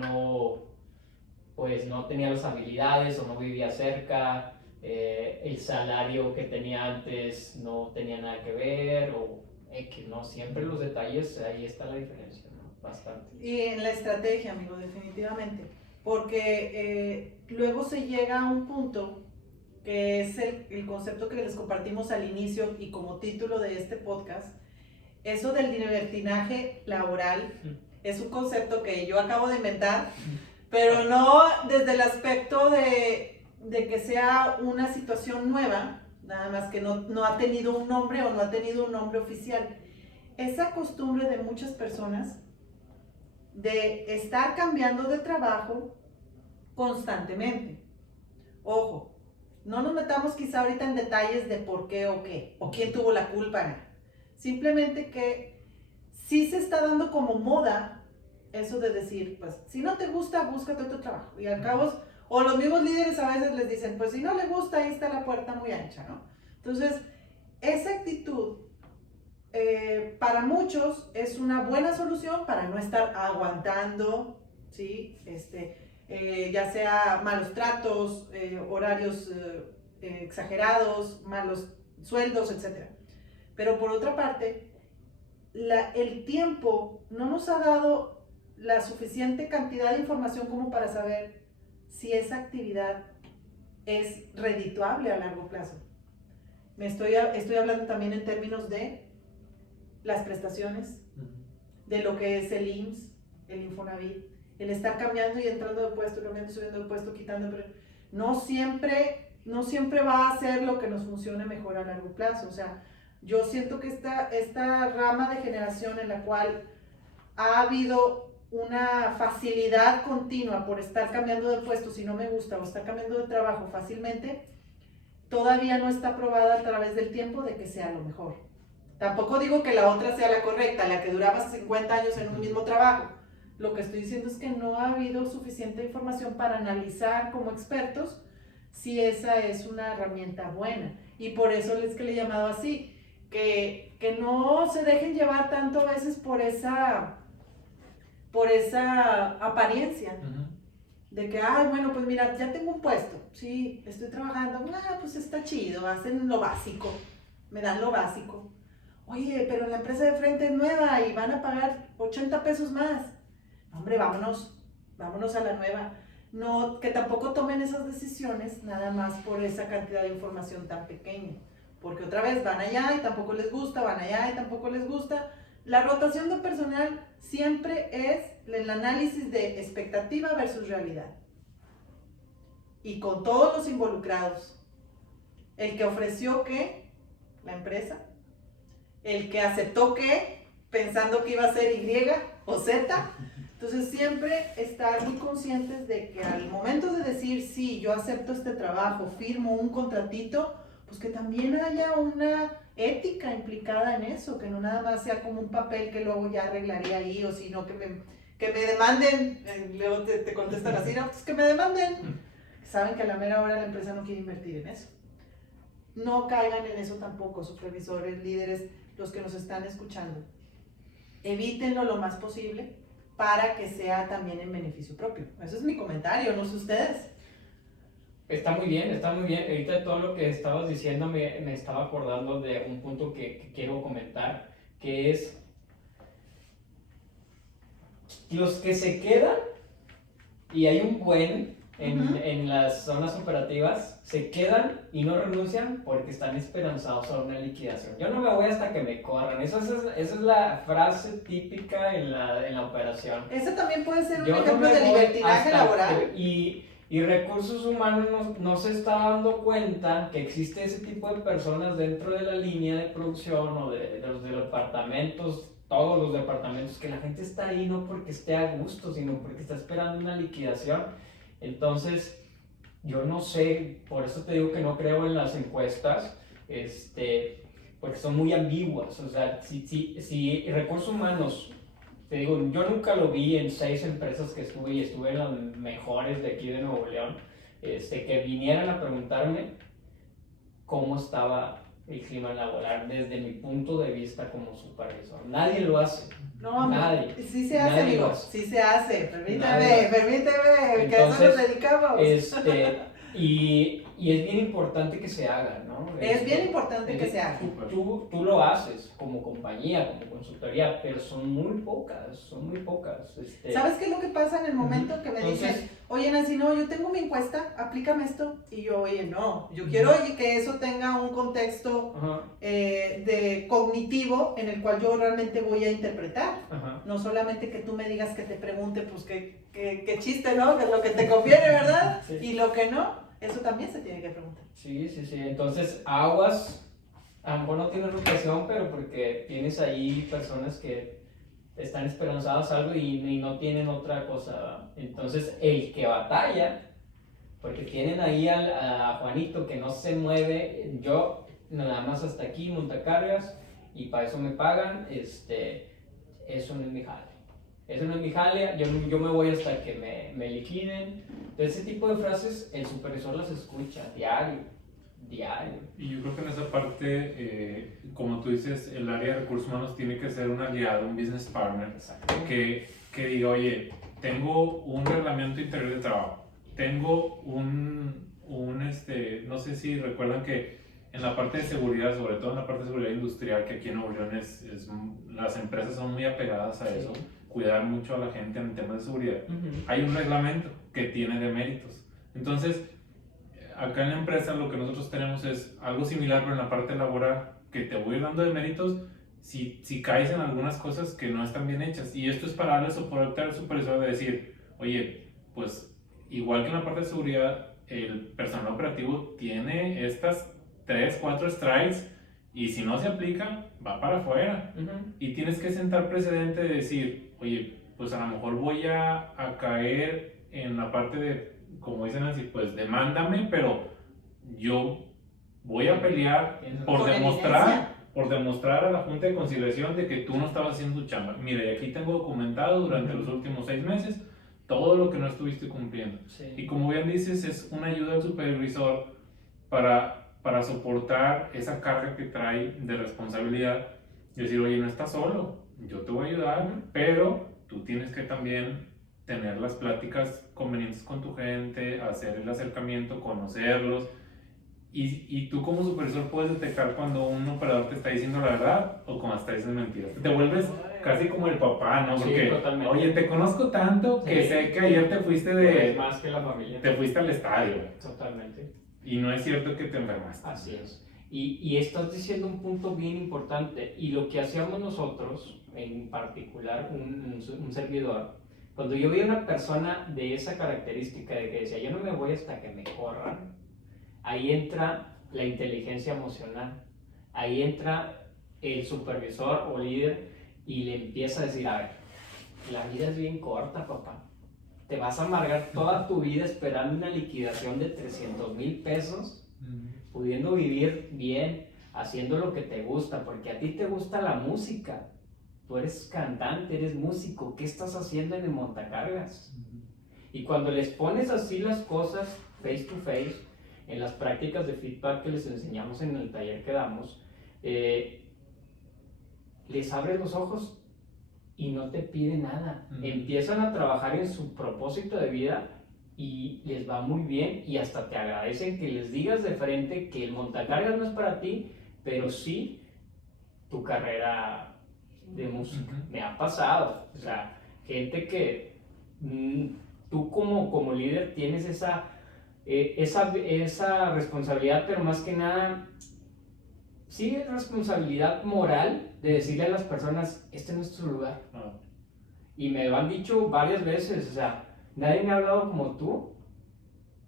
pues no tenía las habilidades o no vivía cerca, el salario que tenía antes no tenía nada que ver, o X, ¿no? Siempre los detalles, ahí está la diferencia, ¿no? Bastante. Y en la estrategia, amigo, definitivamente. Porque luego se llega a un punto que es el concepto que les compartimos al inicio y como título de este podcast, eso del libertinaje laboral. Es un concepto que yo acabo de inventar, pero no desde el aspecto de que sea una situación nueva, nada más que no ha tenido un nombre o no ha tenido un nombre oficial. Esa costumbre de muchas personas de estar cambiando de trabajo constantemente. Ojo, no nos metamos quizá ahorita en detalles de por qué o qué, o quién tuvo la culpa. Simplemente que sí se está dando como moda eso de decir, pues, si no te gusta, búscate otro trabajo. Y al cabo, o los mismos líderes a veces les dicen, pues, si no le gusta, ahí está la puerta muy ancha, ¿no? Entonces, esa actitud, para muchos, es una buena solución para no estar aguantando, ¿sí? Ya sea malos tratos, horarios exagerados, malos sueldos, etc. Pero por otra parte, el tiempo no nos ha dado la suficiente cantidad de información como para saber si esa actividad es redituable a largo plazo. Estoy hablando también en términos de las prestaciones, de lo que es el IMSS, el Infonavit, el estar cambiando y entrando de puesto, cambiando y subiendo de puesto, quitando, pero no siempre va a ser lo que nos funcione mejor a largo plazo. O sea, yo siento que esta rama de generación en la cual ha habido una facilidad continua por estar cambiando de puesto si no me gusta o estar cambiando de trabajo fácilmente, todavía no está probada a través del tiempo de que sea lo mejor. Tampoco digo que la otra sea la correcta, la que duraba 50 años en un mismo trabajo. Lo que estoy diciendo es que no ha habido suficiente información para analizar como expertos si esa es una herramienta buena. Y por eso es que le he llamado así, que no se dejen llevar tanto a veces por esa apariencia. De que, ay, bueno, pues mira, ya tengo un puesto, sí, estoy trabajando, pues está chido, hacen lo básico, me dan lo básico. Oye, pero la empresa de frente es nueva y van a pagar 80 pesos más. Hombre, vámonos a la nueva. No, que tampoco tomen esas decisiones nada más por esa cantidad de información tan pequeña. Porque otra vez van allá y tampoco les gusta, van allá y tampoco les gusta. La rotación de personal siempre es el análisis de expectativa versus realidad. Y con todos los involucrados. El que ofreció qué, la empresa. El que aceptó qué, pensando que iba a ser Y o Z. Entonces siempre estar muy conscientes de que al momento de decir, sí, yo acepto este trabajo, firmo un contratito, pues que también haya una ética implicada en eso, que no nada más sea como un papel que luego ya arreglaría ahí, o sino que me demanden, luego te contestan así, no, pues que me demanden. Saben que a la mera hora la empresa no quiere invertir en eso. No caigan en eso tampoco, supervisores, líderes, los que nos están escuchando. Evítenlo lo más posible para que sea también en beneficio propio. Ese es mi comentario, no sé ustedes. Está muy bien, está muy bien. Ahorita todo lo que estabas diciendo me estaba acordando de un punto que quiero comentar, que es los que se quedan, y hay un buen en las zonas operativas, se quedan y no renuncian porque están esperanzados a una liquidación. Yo no me voy hasta que me corran. Esa es la frase típica en la operación. Ese también puede ser un Yo no ejemplo me de voy libertinaje hasta laboral. y recursos humanos no se está dando cuenta que existe ese tipo de personas dentro de la línea de producción o de los departamentos, todos los departamentos, que la gente está ahí no porque esté a gusto, sino porque está esperando una liquidación. Entonces, yo no sé, por eso te digo que no creo en las encuestas, porque son muy ambiguas. O sea, si recursos humanos, te digo, yo nunca lo vi en 6 empresas que estuve, y estuve en las mejores de aquí de Nuevo León, que vinieran a preguntarme cómo estaba el clima laboral desde mi punto de vista como supervisor. Nadie lo hace. No, nadie. Sí se hace, Nadie amigo. lo hace. Sí se hace. Permíteme, que a eso nos Entonces, dedicamos. Y es bien importante que se haga, ¿no? Es bien importante que se haga. Tú lo haces como compañía, como consultoría, pero son muy pocas, ¿Sabes qué es lo que pasa en el momento que me Entonces, dicen, oye Nancy, no, yo tengo mi encuesta, aplícame esto? Y yo, oye, no, yo quiero que eso tenga un contexto de cognitivo en el cual yo realmente voy a interpretar. No solamente que tú me digas, que te pregunte, pues qué chiste, ¿no? Que es lo que te conviene, ¿verdad? Sí. Y lo que no, eso también se tiene que preguntar. Sí. Entonces, aguas, a lo mejor no tienes rotación, pero porque tienes ahí personas que están esperanzadas algo y no tienen otra cosa, ¿verdad? Entonces, el que batalla, porque tienen ahí a Juanito que no se mueve, yo nada más hasta aquí, montacargas, y para eso me pagan, eso no es mi jale. Eso no es mi jale, yo me voy hasta que me liquiden. Ese tipo de frases el supervisor las escucha diario. Y yo creo que en esa parte, como tú dices, el área de recursos humanos tiene que ser un aliado, un business partner, que diga, oye, tengo un reglamento interior de trabajo, tengo no sé si recuerdan que en la parte de seguridad, sobre todo en la parte de seguridad industrial, que aquí en Nuevo León las empresas son muy apegadas a eso, cuidar mucho a la gente en temas de seguridad. Hay un reglamento que tiene deméritos. Entonces, acá en la empresa lo que nosotros tenemos es algo similar, pero en la parte laboral, que te voy dando deméritos si caes en algunas cosas que no están bien hechas. Y esto es para darle soporte al supervisor de decir, oye, pues igual que en la parte de seguridad, el personal operativo tiene estas 3, 4 strikes, y si no se aplica, va para afuera. Y tienes que sentar precedente de decir, oye, pues a lo mejor voy a caer en la parte de, como dicen así, pues demándame, pero yo voy a pelear por demostrar a la Junta de Conciliación de que tú no estabas haciendo tu chamba. Mire, aquí tengo documentado durante los últimos 6 meses todo lo que no estuviste cumpliendo. Y como bien dices, es una ayuda al supervisor para soportar esa carga que trae de responsabilidad. Y decir, oye, no estás solo, yo te voy a ayudar, pero tú tienes que también tener las pláticas convenientes con tu gente, hacer el acercamiento, conocerlos. Y tú como supervisor puedes detectar cuando un operador te está diciendo la verdad o cuando está diciendo mentiras. Te vuelves casi como el papá, ¿no? Porque, oye, te conozco tanto que sé que ayer te fuiste más que la familia. Te fuiste al estadio. Totalmente. Y no es cierto que te enfermaste. Así es. Y estás diciendo un punto bien importante. Y lo que hacíamos nosotros, en particular un servidor, cuando yo vi a una persona de esa característica, de que decía, yo no me voy hasta que me corran, ahí entra la inteligencia emocional. Ahí entra el supervisor o líder y le empieza a decir, a ver, la vida es bien corta, papá. Te vas a amargar toda tu vida esperando una liquidación de 300,000 pesos pudiendo vivir bien, haciendo lo que te gusta, porque a ti te gusta la música. Tú eres cantante, eres músico, ¿qué estás haciendo en el montacargas? Y cuando les pones así las cosas face to face, en las prácticas de feedback que les enseñamos en el taller que damos, les abres los ojos y no te pide nada. Empiezan a trabajar en su propósito de vida y les va muy bien y hasta te agradecen que les digas de frente que el montacargas no es para ti, pero sí tu carrera de música. Me ha pasado, o sea, gente que tú como líder tienes esa responsabilidad, pero más que nada, sí es responsabilidad moral de decirle a las personas, este no es tu lugar. Y me lo han dicho varias veces, o sea, nadie me ha hablado como tú,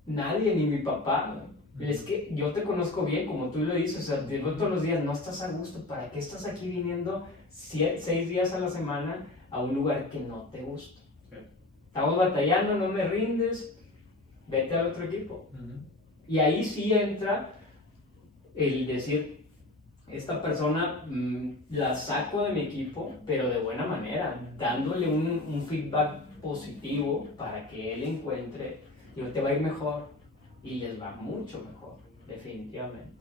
nadie, ni mi papá. Es que yo te conozco bien, como tú lo dices, o sea, te veo todos los días, no estás a gusto, ¿para qué estás aquí viniendo 6 días a la semana a un lugar que no te gusta? Sí. Estamos batallando, no me rindes, vete al otro equipo. Y ahí sí entra el decir, esta persona la saco de mi equipo, pero de buena manera, dándole un feedback positivo para que él encuentre, digo, te va a ir mejor. Y les va mucho mejor, definitivamente.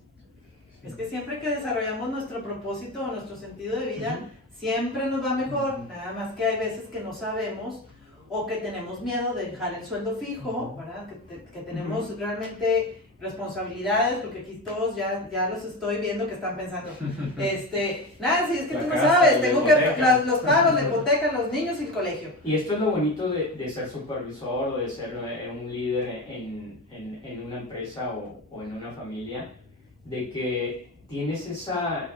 Es que siempre que desarrollamos nuestro propósito o nuestro sentido de vida, siempre nos va mejor. Nada más que hay veces que no sabemos o que tenemos miedo de dejar el sueldo fijo, ¿verdad? Que tenemos realmente responsabilidades, porque aquí todos ya los estoy viendo que están pensando, nada, si es que tú no sabes, tengo que los pagos, la hipoteca, los niños y el colegio. Y esto es lo bonito de ser supervisor o de ser un líder en una empresa o en una familia, de que tienes esa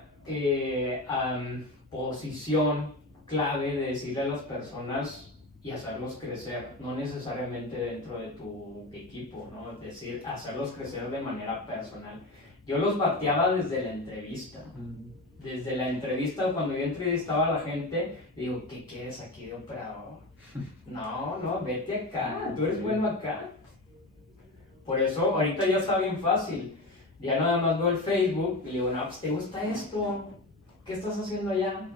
posición clave de decirle a las personas y hacerlos crecer, no necesariamente dentro de tu equipo, ¿no? Es decir, hacerlos crecer de manera personal. Yo los bateaba desde la entrevista. Desde la entrevista, cuando yo entrevistaba a la gente, digo, ¿qué quieres aquí de operador? No, vete acá, tú eres bueno acá. Por eso, ahorita ya está bien fácil. Ya nada más veo el Facebook y digo, no, pues ¿te gusta esto? ¿Qué estás haciendo allá?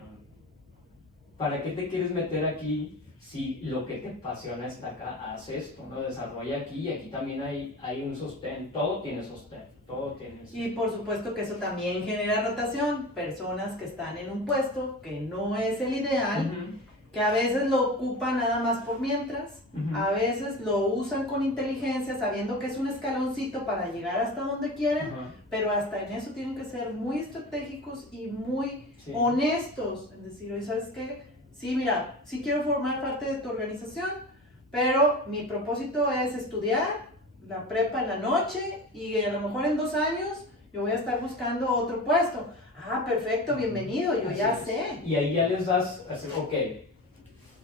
¿Para qué te quieres meter aquí? Si lo que te apasiona está acá, haz esto, ¿no? Desarrolla aquí y aquí también hay un sostén, todo tiene sostén, todo tiene sostén. Y por supuesto que eso también genera rotación, personas que están en un puesto que no es el ideal, que a veces lo ocupan nada más por mientras, a veces lo usan con inteligencia, sabiendo que es un escaloncito para llegar hasta donde quieren, pero hasta en eso tienen que ser muy estratégicos y muy honestos, es decir, oye, ¿sabes qué? Sí, mira, sí quiero formar parte de tu organización, pero mi propósito es estudiar la prepa en la noche y a lo mejor en 2 años yo voy a estar buscando otro puesto. Ah, perfecto, bienvenido, yo ya sé. Y ahí ya les das, ok,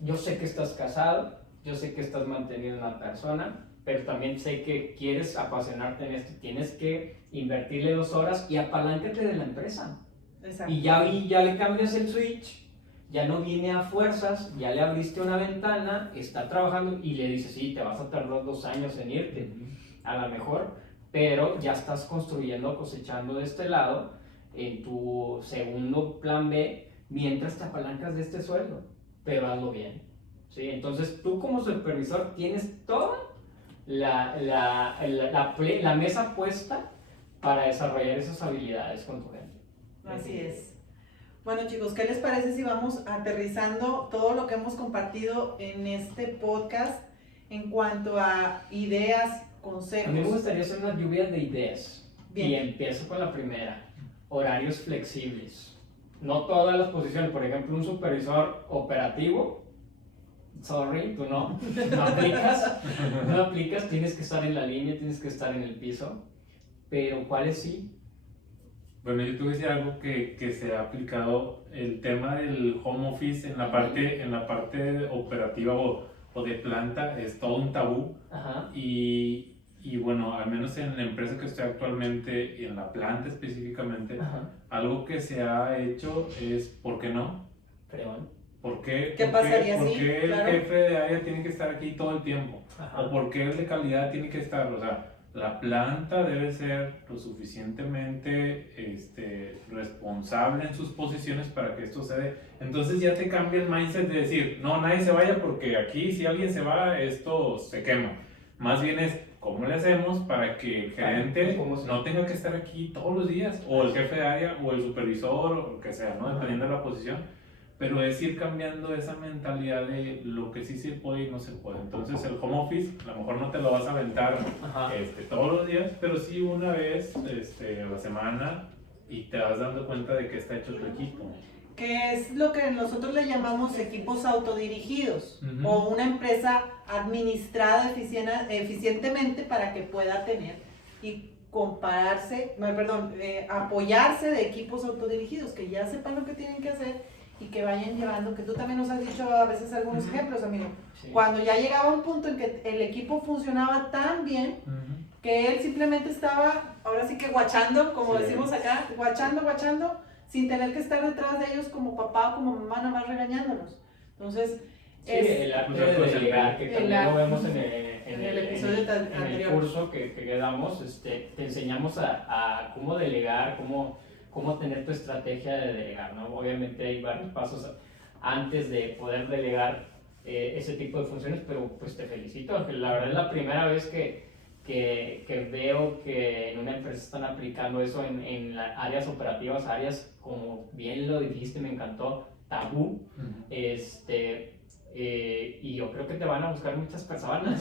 yo sé que estás casado, yo sé que estás manteniendo a una persona, pero también sé que quieres apasionarte en esto, tienes que invertirle 2 horas y apaláncate de la empresa. Exacto. Y ya le cambias el switch. Ya no viene a fuerzas, ya le abriste una ventana, está trabajando y le dices, sí, te vas a tardar 2 años en irte, a lo mejor, pero ya estás construyendo, cosechando de este lado, en tu segundo plan B, mientras te apalancas de este sueldo, pero hazlo bien, ¿sí? Entonces tú como supervisor tienes toda la mesa puesta para desarrollar esas habilidades con tu gente. Así es. Bueno chicos, ¿qué les parece si vamos aterrizando todo lo que hemos compartido en este podcast en cuanto a ideas, consejos? A mí me gustaría hacer una lluvia de ideas. Bien. Y empiezo con la primera, horarios flexibles. No todas las posiciones, por ejemplo, un supervisor operativo, sorry, tú no aplicas, tienes que estar en la línea, tienes que estar en el piso, pero ¿cuáles sí? Bueno, yo te voy a decir algo que se ha aplicado, el tema del home office en la parte operativa o de planta es todo un tabú. Y bueno, al menos en la empresa que estoy actualmente y en la planta específicamente, algo que se ha hecho es, ¿por qué no? ¿Por qué el jefe de área tiene que estar aquí todo el tiempo? ¿O por qué el de calidad tiene que estar? O sea, la planta debe ser lo suficientemente responsable en sus posiciones para que esto se dé. Entonces ya te cambia el mindset de decir, no, nadie se vaya porque aquí si alguien se va, esto se quema. Más bien es, ¿cómo le hacemos para que el gerente no tenga que estar aquí todos los días? O el jefe de área, o el supervisor, o lo que sea, ¿no? Dependiendo de la posición. Pero es ir cambiando esa mentalidad de lo que sí se puede y no se puede. Entonces el home office, a lo mejor no te lo vas a aventar todos los días, pero sí una vez a la semana y te vas dando cuenta de que está hecho tu equipo. Que es lo que nosotros le llamamos equipos autodirigidos o una empresa administrada eficientemente para que pueda tener y apoyarse de equipos autodirigidos que ya sepan lo que tienen que hacer y que vayan llevando, que tú también nos has dicho a veces algunos ejemplos, amigo. Sí. Cuando ya llegaba un punto en que el equipo funcionaba tan bien que él simplemente estaba, ahora sí que guachando, como decimos acá, guachando, sin tener que estar detrás de ellos como papá o como mamá, nada más regañándolos. Entonces, el arte de delegar, que también lo vemos en el episodio en el curso que damos, te enseñamos a cómo delegar, cómo tener tu estrategia de delegar, ¿no? Obviamente hay varios pasos antes de poder delegar ese tipo de funciones, pero pues te felicito, la verdad es la primera vez que veo que en una empresa están aplicando eso en áreas operativas, áreas como bien lo dijiste, me encantó, tabú, y yo creo que te van a buscar muchas personas.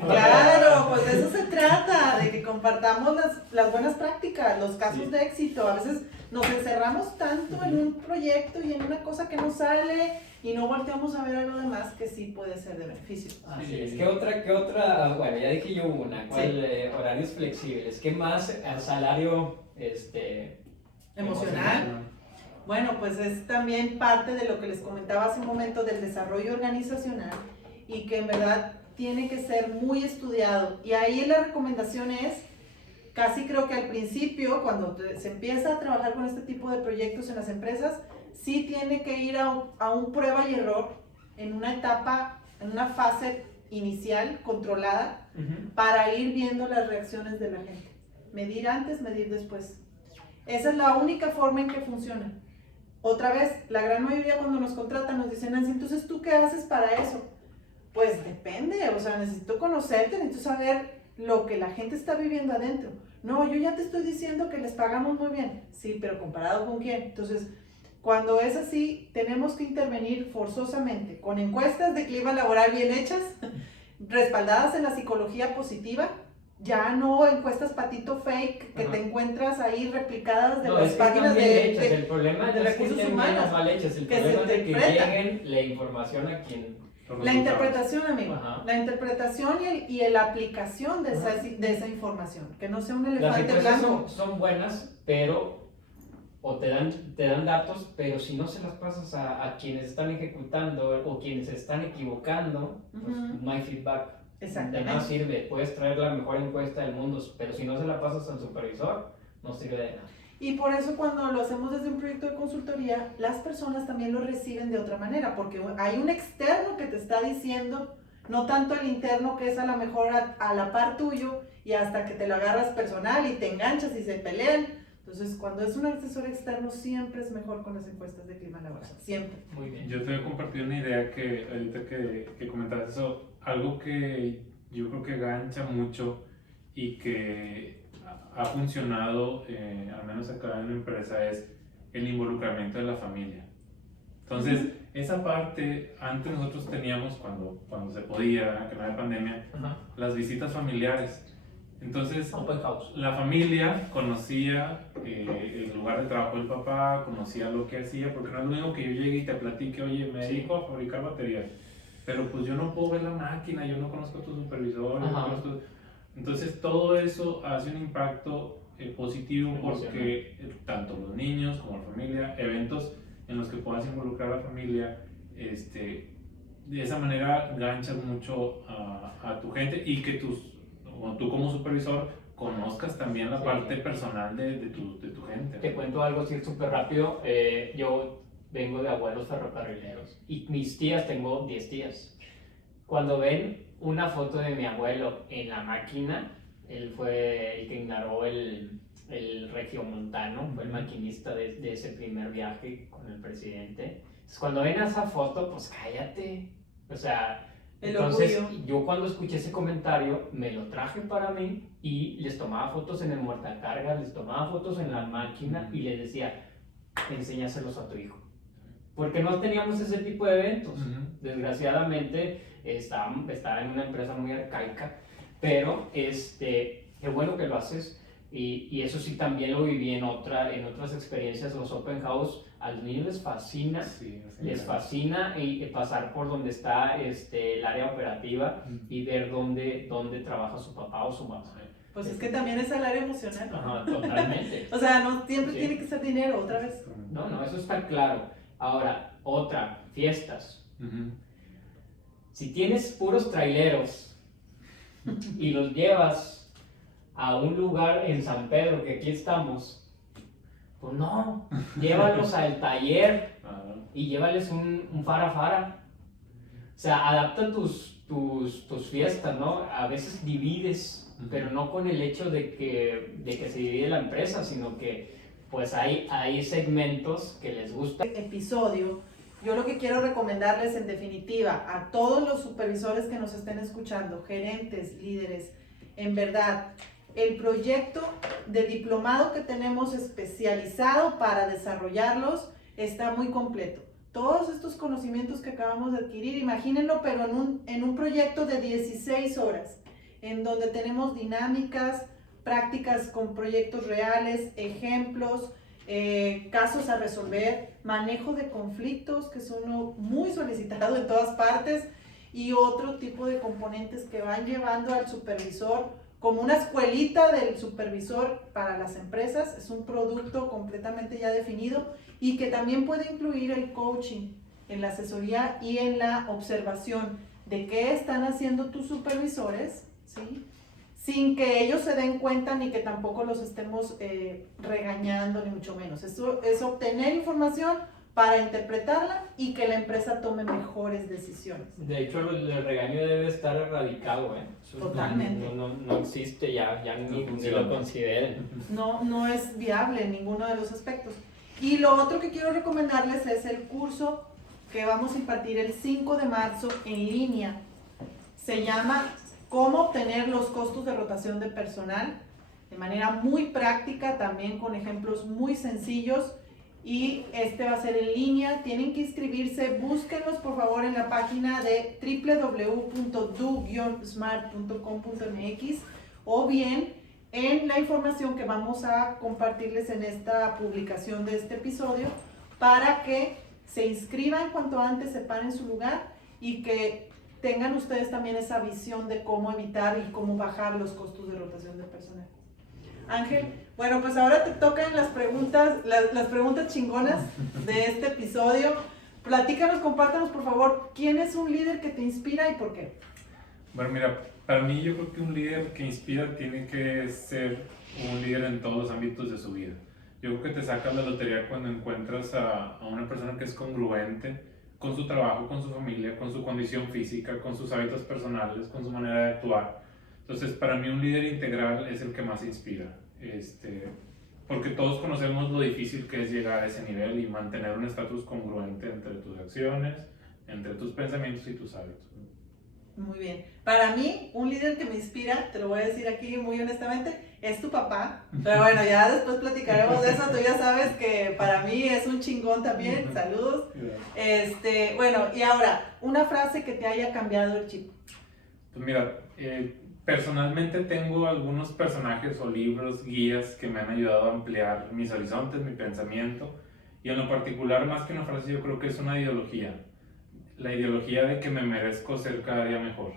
Claro, pues de eso se trata, de que compartamos las buenas prácticas, los casos de éxito. A veces nos encerramos tanto en un proyecto y en una cosa que no sale y no volteamos a ver algo demás que sí puede ser de beneficio. Así es. ¿Qué otra? Bueno, ya dije yo una. ¿Cuál? Horarios flexibles. ¿Qué más? El salario emocional. Bueno, pues es también parte de lo que les comentaba hace un momento del desarrollo organizacional y que en verdad tiene que ser muy estudiado. Y ahí la recomendación es, casi creo que al principio, cuando se empieza a trabajar con este tipo de proyectos en las empresas, sí tiene que ir a un prueba y error en una etapa, en una fase inicial controlada para ir viendo las reacciones de la gente. Medir antes, medir después. Esa es la única forma en que funciona. Otra vez, la gran mayoría cuando nos contratan nos dicen, Nancy, entonces ¿tú qué haces para eso? Pues depende, o sea, necesito conocerte, necesito saber lo que la gente está viviendo adentro. No, yo ya te estoy diciendo que les pagamos muy bien. Sí, pero ¿comparado con quién? Entonces, cuando es así, tenemos que intervenir forzosamente con encuestas de clima laboral bien hechas, respaldadas en la psicología positiva, ya no encuestas patito fake que te encuentras ahí replicadas de las páginas el problema de recursos humanos mal hechas, el problema es de que lleguen la información a quien... La interpretación, amigo, la interpretación y la aplicación de esa información, que no sea un elefante blanco. Las encuestas son buenas, pero o te dan datos, pero si no se las pasas a quienes están ejecutando o quienes se están equivocando, pues no hay feedback. Exactamente. De nada sirve, puedes traer la mejor encuesta del mundo, pero si no se la pasas al supervisor, no sirve de nada. Y por eso cuando lo hacemos desde un proyecto de consultoría, las personas también lo reciben de otra manera, porque hay un externo que te está diciendo, no tanto el interno que es a lo mejor a la par tuyo y hasta que te lo agarras personal y te enganchas y se pelean. Entonces, cuando es un asesor externo, siempre es mejor con las encuestas de clima laboral, siempre. Muy bien. Yo te voy a compartir una idea que ahorita que comentaste eso, algo que yo creo que gancha mucho y que ha funcionado, al menos acá en la empresa, es el involucramiento de la familia. Entonces, esa parte, antes nosotros teníamos, cuando se podía, que no había pandemia, las visitas familiares. Entonces, la familia conocía el lugar de trabajo del papá, conocía lo que hacía, porque no es lo mismo que yo llegue y te platique, oye, me dedico a fabricar baterías, pero pues yo no puedo ver la máquina, yo no conozco a tu supervisor, yo no conozco... Entonces, todo eso hace un impacto positivo porque tanto los niños como la familia, eventos en los que puedas involucrar a la familia, de esa manera ganchas mucho a tu gente y que tú como supervisor conozcas también la parte personal de tu gente. Te cuento algo así súper rápido. Yo vengo de abuelos ferrocarrileros y mis tías, tengo 10 tías. Cuando ven una foto de mi abuelo en la máquina. Él fue el que inauguró el Regiomontano, fue el maquinista de ese primer viaje con el presidente. Entonces, cuando ven esa foto, pues cállate. O sea, entonces yo cuando escuché ese comentario me lo traje para mí y les tomaba fotos en el montacargas, les tomaba fotos en la máquina y les decía, enséñaselos a tu hijo. Porque no teníamos ese tipo de eventos. Desgraciadamente estaba en una empresa muy arcaica, pero qué bueno que lo haces. Y eso sí también lo viví en otras experiencias. Los open house a los niños les fascina, fascina pasar por donde está el área operativa y ver dónde trabaja su papá o su mamá. Pues es que también es el área emocional. Ajá, totalmente. O sea, no siempre tiene que ser dinero, otra vez. No, eso está claro. Ahora, fiestas. Si tienes puros traileros y los llevas a un lugar en San Pedro, que aquí estamos, pues no, llévalos al taller y llévales un fara. O sea, adapta tus fiestas, ¿no? A veces divides, pero no con el hecho de que se divide la empresa, sino que pues hay segmentos que les gusta. Episodio, yo lo que quiero recomendarles en definitiva a todos los supervisores que nos estén escuchando, gerentes, líderes, en verdad, el proyecto de diplomado que tenemos especializado para desarrollarlos está muy completo. Todos estos conocimientos que acabamos de adquirir, imagínenlo, pero en un proyecto de 16 horas, en donde tenemos dinámicas, prácticas con proyectos reales, ejemplos, casos a resolver, manejo de conflictos, que es uno muy solicitado en todas partes, y otro tipo de componentes que van llevando al supervisor como una escuelita del supervisor para las empresas. Es un producto completamente ya definido y que también puede incluir el coaching en la asesoría y en la observación de qué están haciendo tus supervisores, ¿sí? Sin que ellos se den cuenta ni que tampoco los estemos regañando, ni mucho menos. Eso es obtener información para interpretarla y que la empresa tome mejores decisiones. De hecho, el regaño debe estar erradicado, ¿eh? Totalmente. No existe, ya ni lo consideren. No es viable en ninguno de los aspectos. Y lo otro que quiero recomendarles es el curso que vamos a impartir el 5 de marzo en línea. Se llama Cómo obtener los costos de rotación de personal, de manera muy práctica, también con ejemplos muy sencillos. Y va a ser en línea, tienen que inscribirse, búsquenlos por favor en la página de www.do-smart.com.mx o bien en la información que vamos a compartirles en esta publicación de este episodio para que se inscriban cuanto antes, se paren en su lugar y que tengan ustedes también esa visión de cómo evitar y cómo bajar los costos de rotación de personal. Ángel, bueno, pues ahora te tocan las preguntas chingonas de este episodio. Platícanos, compártanos por favor, ¿quién es un líder que te inspira y por qué? Bueno, mira, para mí yo creo que un líder que inspira tiene que ser un líder en todos los ámbitos de su vida. Yo creo que te sacas la lotería cuando encuentras a una persona que es congruente con su trabajo, con su familia, con su condición física, con sus hábitos personales, con su manera de actuar. Entonces, para mí un líder integral es el que más inspira, porque todos conocemos lo difícil que es llegar a ese nivel y mantener un estatus congruente entre tus acciones, entre tus pensamientos y tus hábitos. Muy bien. Para mí, un líder que me inspira, te lo voy a decir aquí muy honestamente, es tu papá. Pero bueno, ya después platicaremos de eso. Tú ya sabes que para mí es un chingón también. Saludos. Bueno, y ahora, una frase que te haya cambiado el chip. Pues mira, personalmente tengo algunos personajes o libros, guías que me han ayudado a ampliar mis horizontes, mi pensamiento, y en lo particular, más que una frase, yo creo que es una ideología. La ideología de que me merezco ser cada día mejor.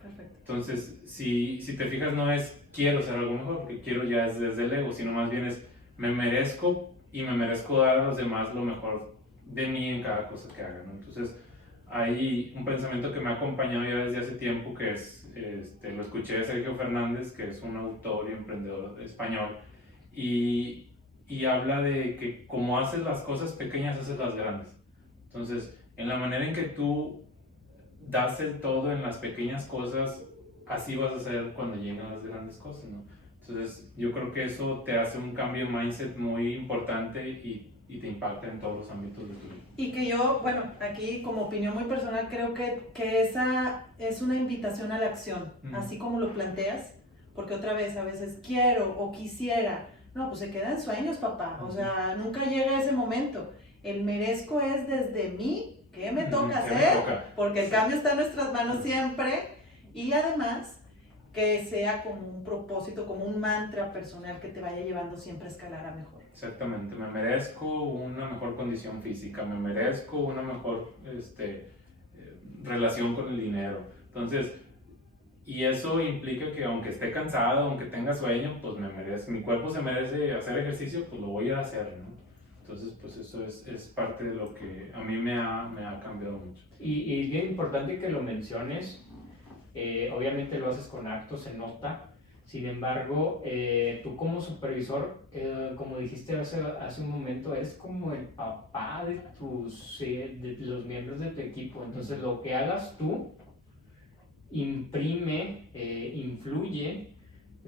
Perfecto. Entonces, si te fijas, no es quiero ser algo mejor, porque quiero ya es desde el ego, sino más bien es me merezco y me merezco dar a los demás lo mejor de mí en cada cosa que haga, ¿no? Entonces, hay un pensamiento que me ha acompañado ya desde hace tiempo, que es, lo escuché de Sergio Fernández, que es un autor y emprendedor español, y habla de que como haces las cosas pequeñas, haces las grandes. Entonces, en la manera en que tú das el todo en las pequeñas cosas, así vas a hacer cuando lleguen las grandes cosas, ¿no? Entonces, yo creo que eso te hace un cambio de mindset muy importante y te impacta en todos los ámbitos de tu vida. Y que yo, bueno, aquí como opinión muy personal, creo que esa es una invitación a la acción, así como lo planteas, porque otra vez a veces quiero o quisiera, no, pues se queda en sueños, papá, o sea, nunca llega ese momento. El merezco es desde mí, ¿qué me toca hacer? Porque el cambio está en nuestras manos siempre, y además que sea como un propósito, como un mantra personal que te vaya llevando siempre a escalar a mejor. Exactamente, me merezco una mejor condición física, me merezco una mejor relación con el dinero. Entonces, y eso implica que aunque esté cansado, aunque tenga sueño, pues mi cuerpo se merece hacer ejercicio, pues lo voy a ir a hacer, ¿no? Entonces, pues eso es parte de lo que a mí me ha cambiado mucho. Y es bien importante que lo menciones, obviamente lo haces con actos, se nota. Sin embargo, tú como supervisor, como dijiste hace un momento, eres como el papá de los miembros de tu equipo. Entonces, lo que hagas tú imprime, influye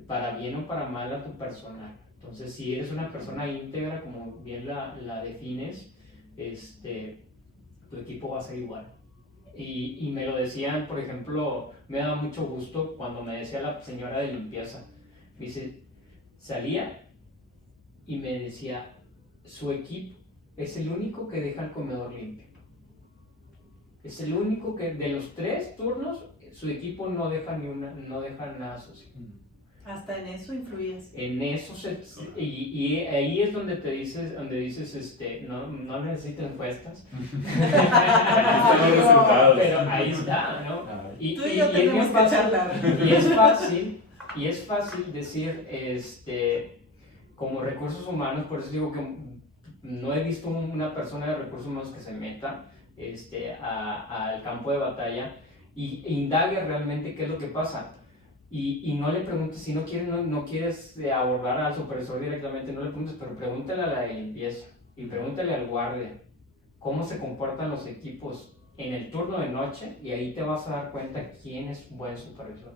para bien o para mal a tu personal. Entonces, si eres una persona íntegra, como bien la defines, tu equipo va a ser igual. Y me lo decían, por ejemplo, me daba mucho gusto cuando me decía la señora de limpieza. Dice, salía y me decía, su equipo es el único que deja el comedor limpio. Es el único que de los 3 turnos, su equipo no deja nada sucio. Hasta en eso influyes. En eso y ahí es donde dices, no necesito encuestas. Pero ahí está, ¿no? Tú y yo tenemos que charlar. Y es fácil decir, como recursos humanos, por eso digo que no he visto una persona de recursos humanos que se meta al campo de batalla e indague realmente qué es lo que pasa. Y no le preguntes, si no quieres abordar al supervisor directamente, no le preguntes, pero pregúntale a la de limpieza y pregúntale al guardia cómo se comportan los equipos en el turno de noche, y ahí te vas a dar cuenta quién es un buen supervisor.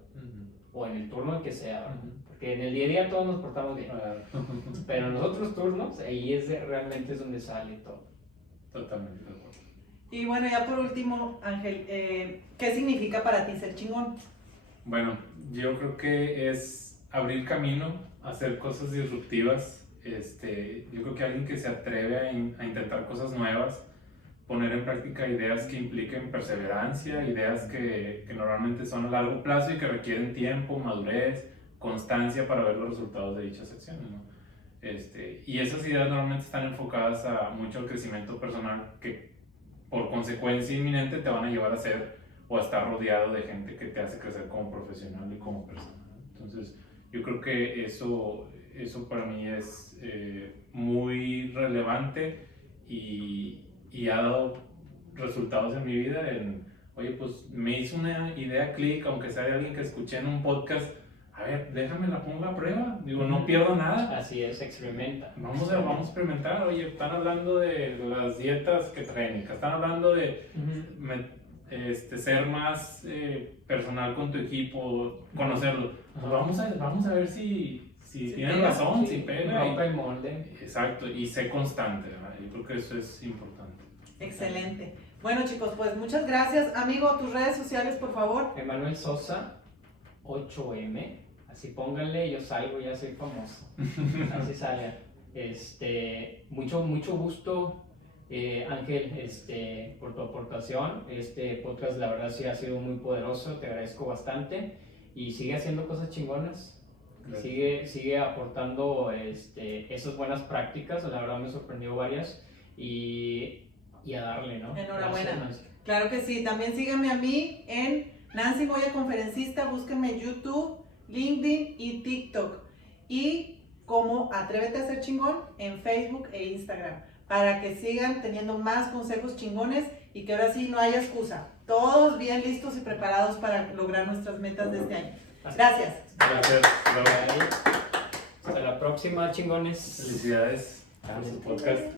O en el turno que sea, porque en el día a día todos nos portamos bien, pero en los otros turnos, ahí realmente es donde sale todo. Totalmente. Y bueno, ya por último, Ángel, ¿qué significa para ti ser chingón? Bueno, yo creo que es abrir camino, hacer cosas disruptivas. Yo creo que alguien que se atreve a intentar cosas nuevas, poner en práctica ideas que impliquen perseverancia, ideas que normalmente son a largo plazo y que requieren tiempo, madurez, constancia para ver los resultados de dichas acciones, ¿no? Y esas ideas normalmente están enfocadas a mucho crecimiento personal, que por consecuencia inminente te van a llevar a ser o a estar rodeado de gente que te hace crecer como profesional y como persona. Entonces, yo creo que eso para mí es muy relevante y ha dado resultados en mi vida. Oye, pues me hizo una idea clic, aunque sea de alguien que escuché en un podcast. A ver, déjame la pongo a prueba. Digo, no pierdo nada. Así es, experimenta. Vamos a experimentar. Oye, están hablando de las dietas ketogénicas, están hablando de ser más personal con tu equipo, conocerlo. Pues vamos a ver si tienen razón, si pega. Rompa el molde. Exacto, y sé constante, ¿verdad? Yo creo que eso es importante. Excelente. Bueno, chicos, pues muchas gracias. Amigo, tus redes sociales, por favor. Emanuel Sosa 8M, así pónganle, yo salgo, ya soy famoso. Así sale. Mucho gusto, Ángel, por tu aportación. Este podcast, la verdad, sí ha sido muy poderoso, te agradezco bastante y sigue haciendo cosas chingonas. Sigue aportando esas buenas prácticas, la verdad me sorprendió varias y a darle, ¿no? Enhorabuena. Gracias. Claro que sí, también síganme a mí en Nancy Moya Conferencista, búsquenme en YouTube, LinkedIn y TikTok, y como Atrévete a Ser Chingón en Facebook e Instagram, para que sigan teniendo más consejos chingones y que ahora sí no haya excusa, todos bien listos y preparados para lograr nuestras metas de este año. Gracias. Gracias. Hasta la próxima, chingones. Felicidades por su podcast.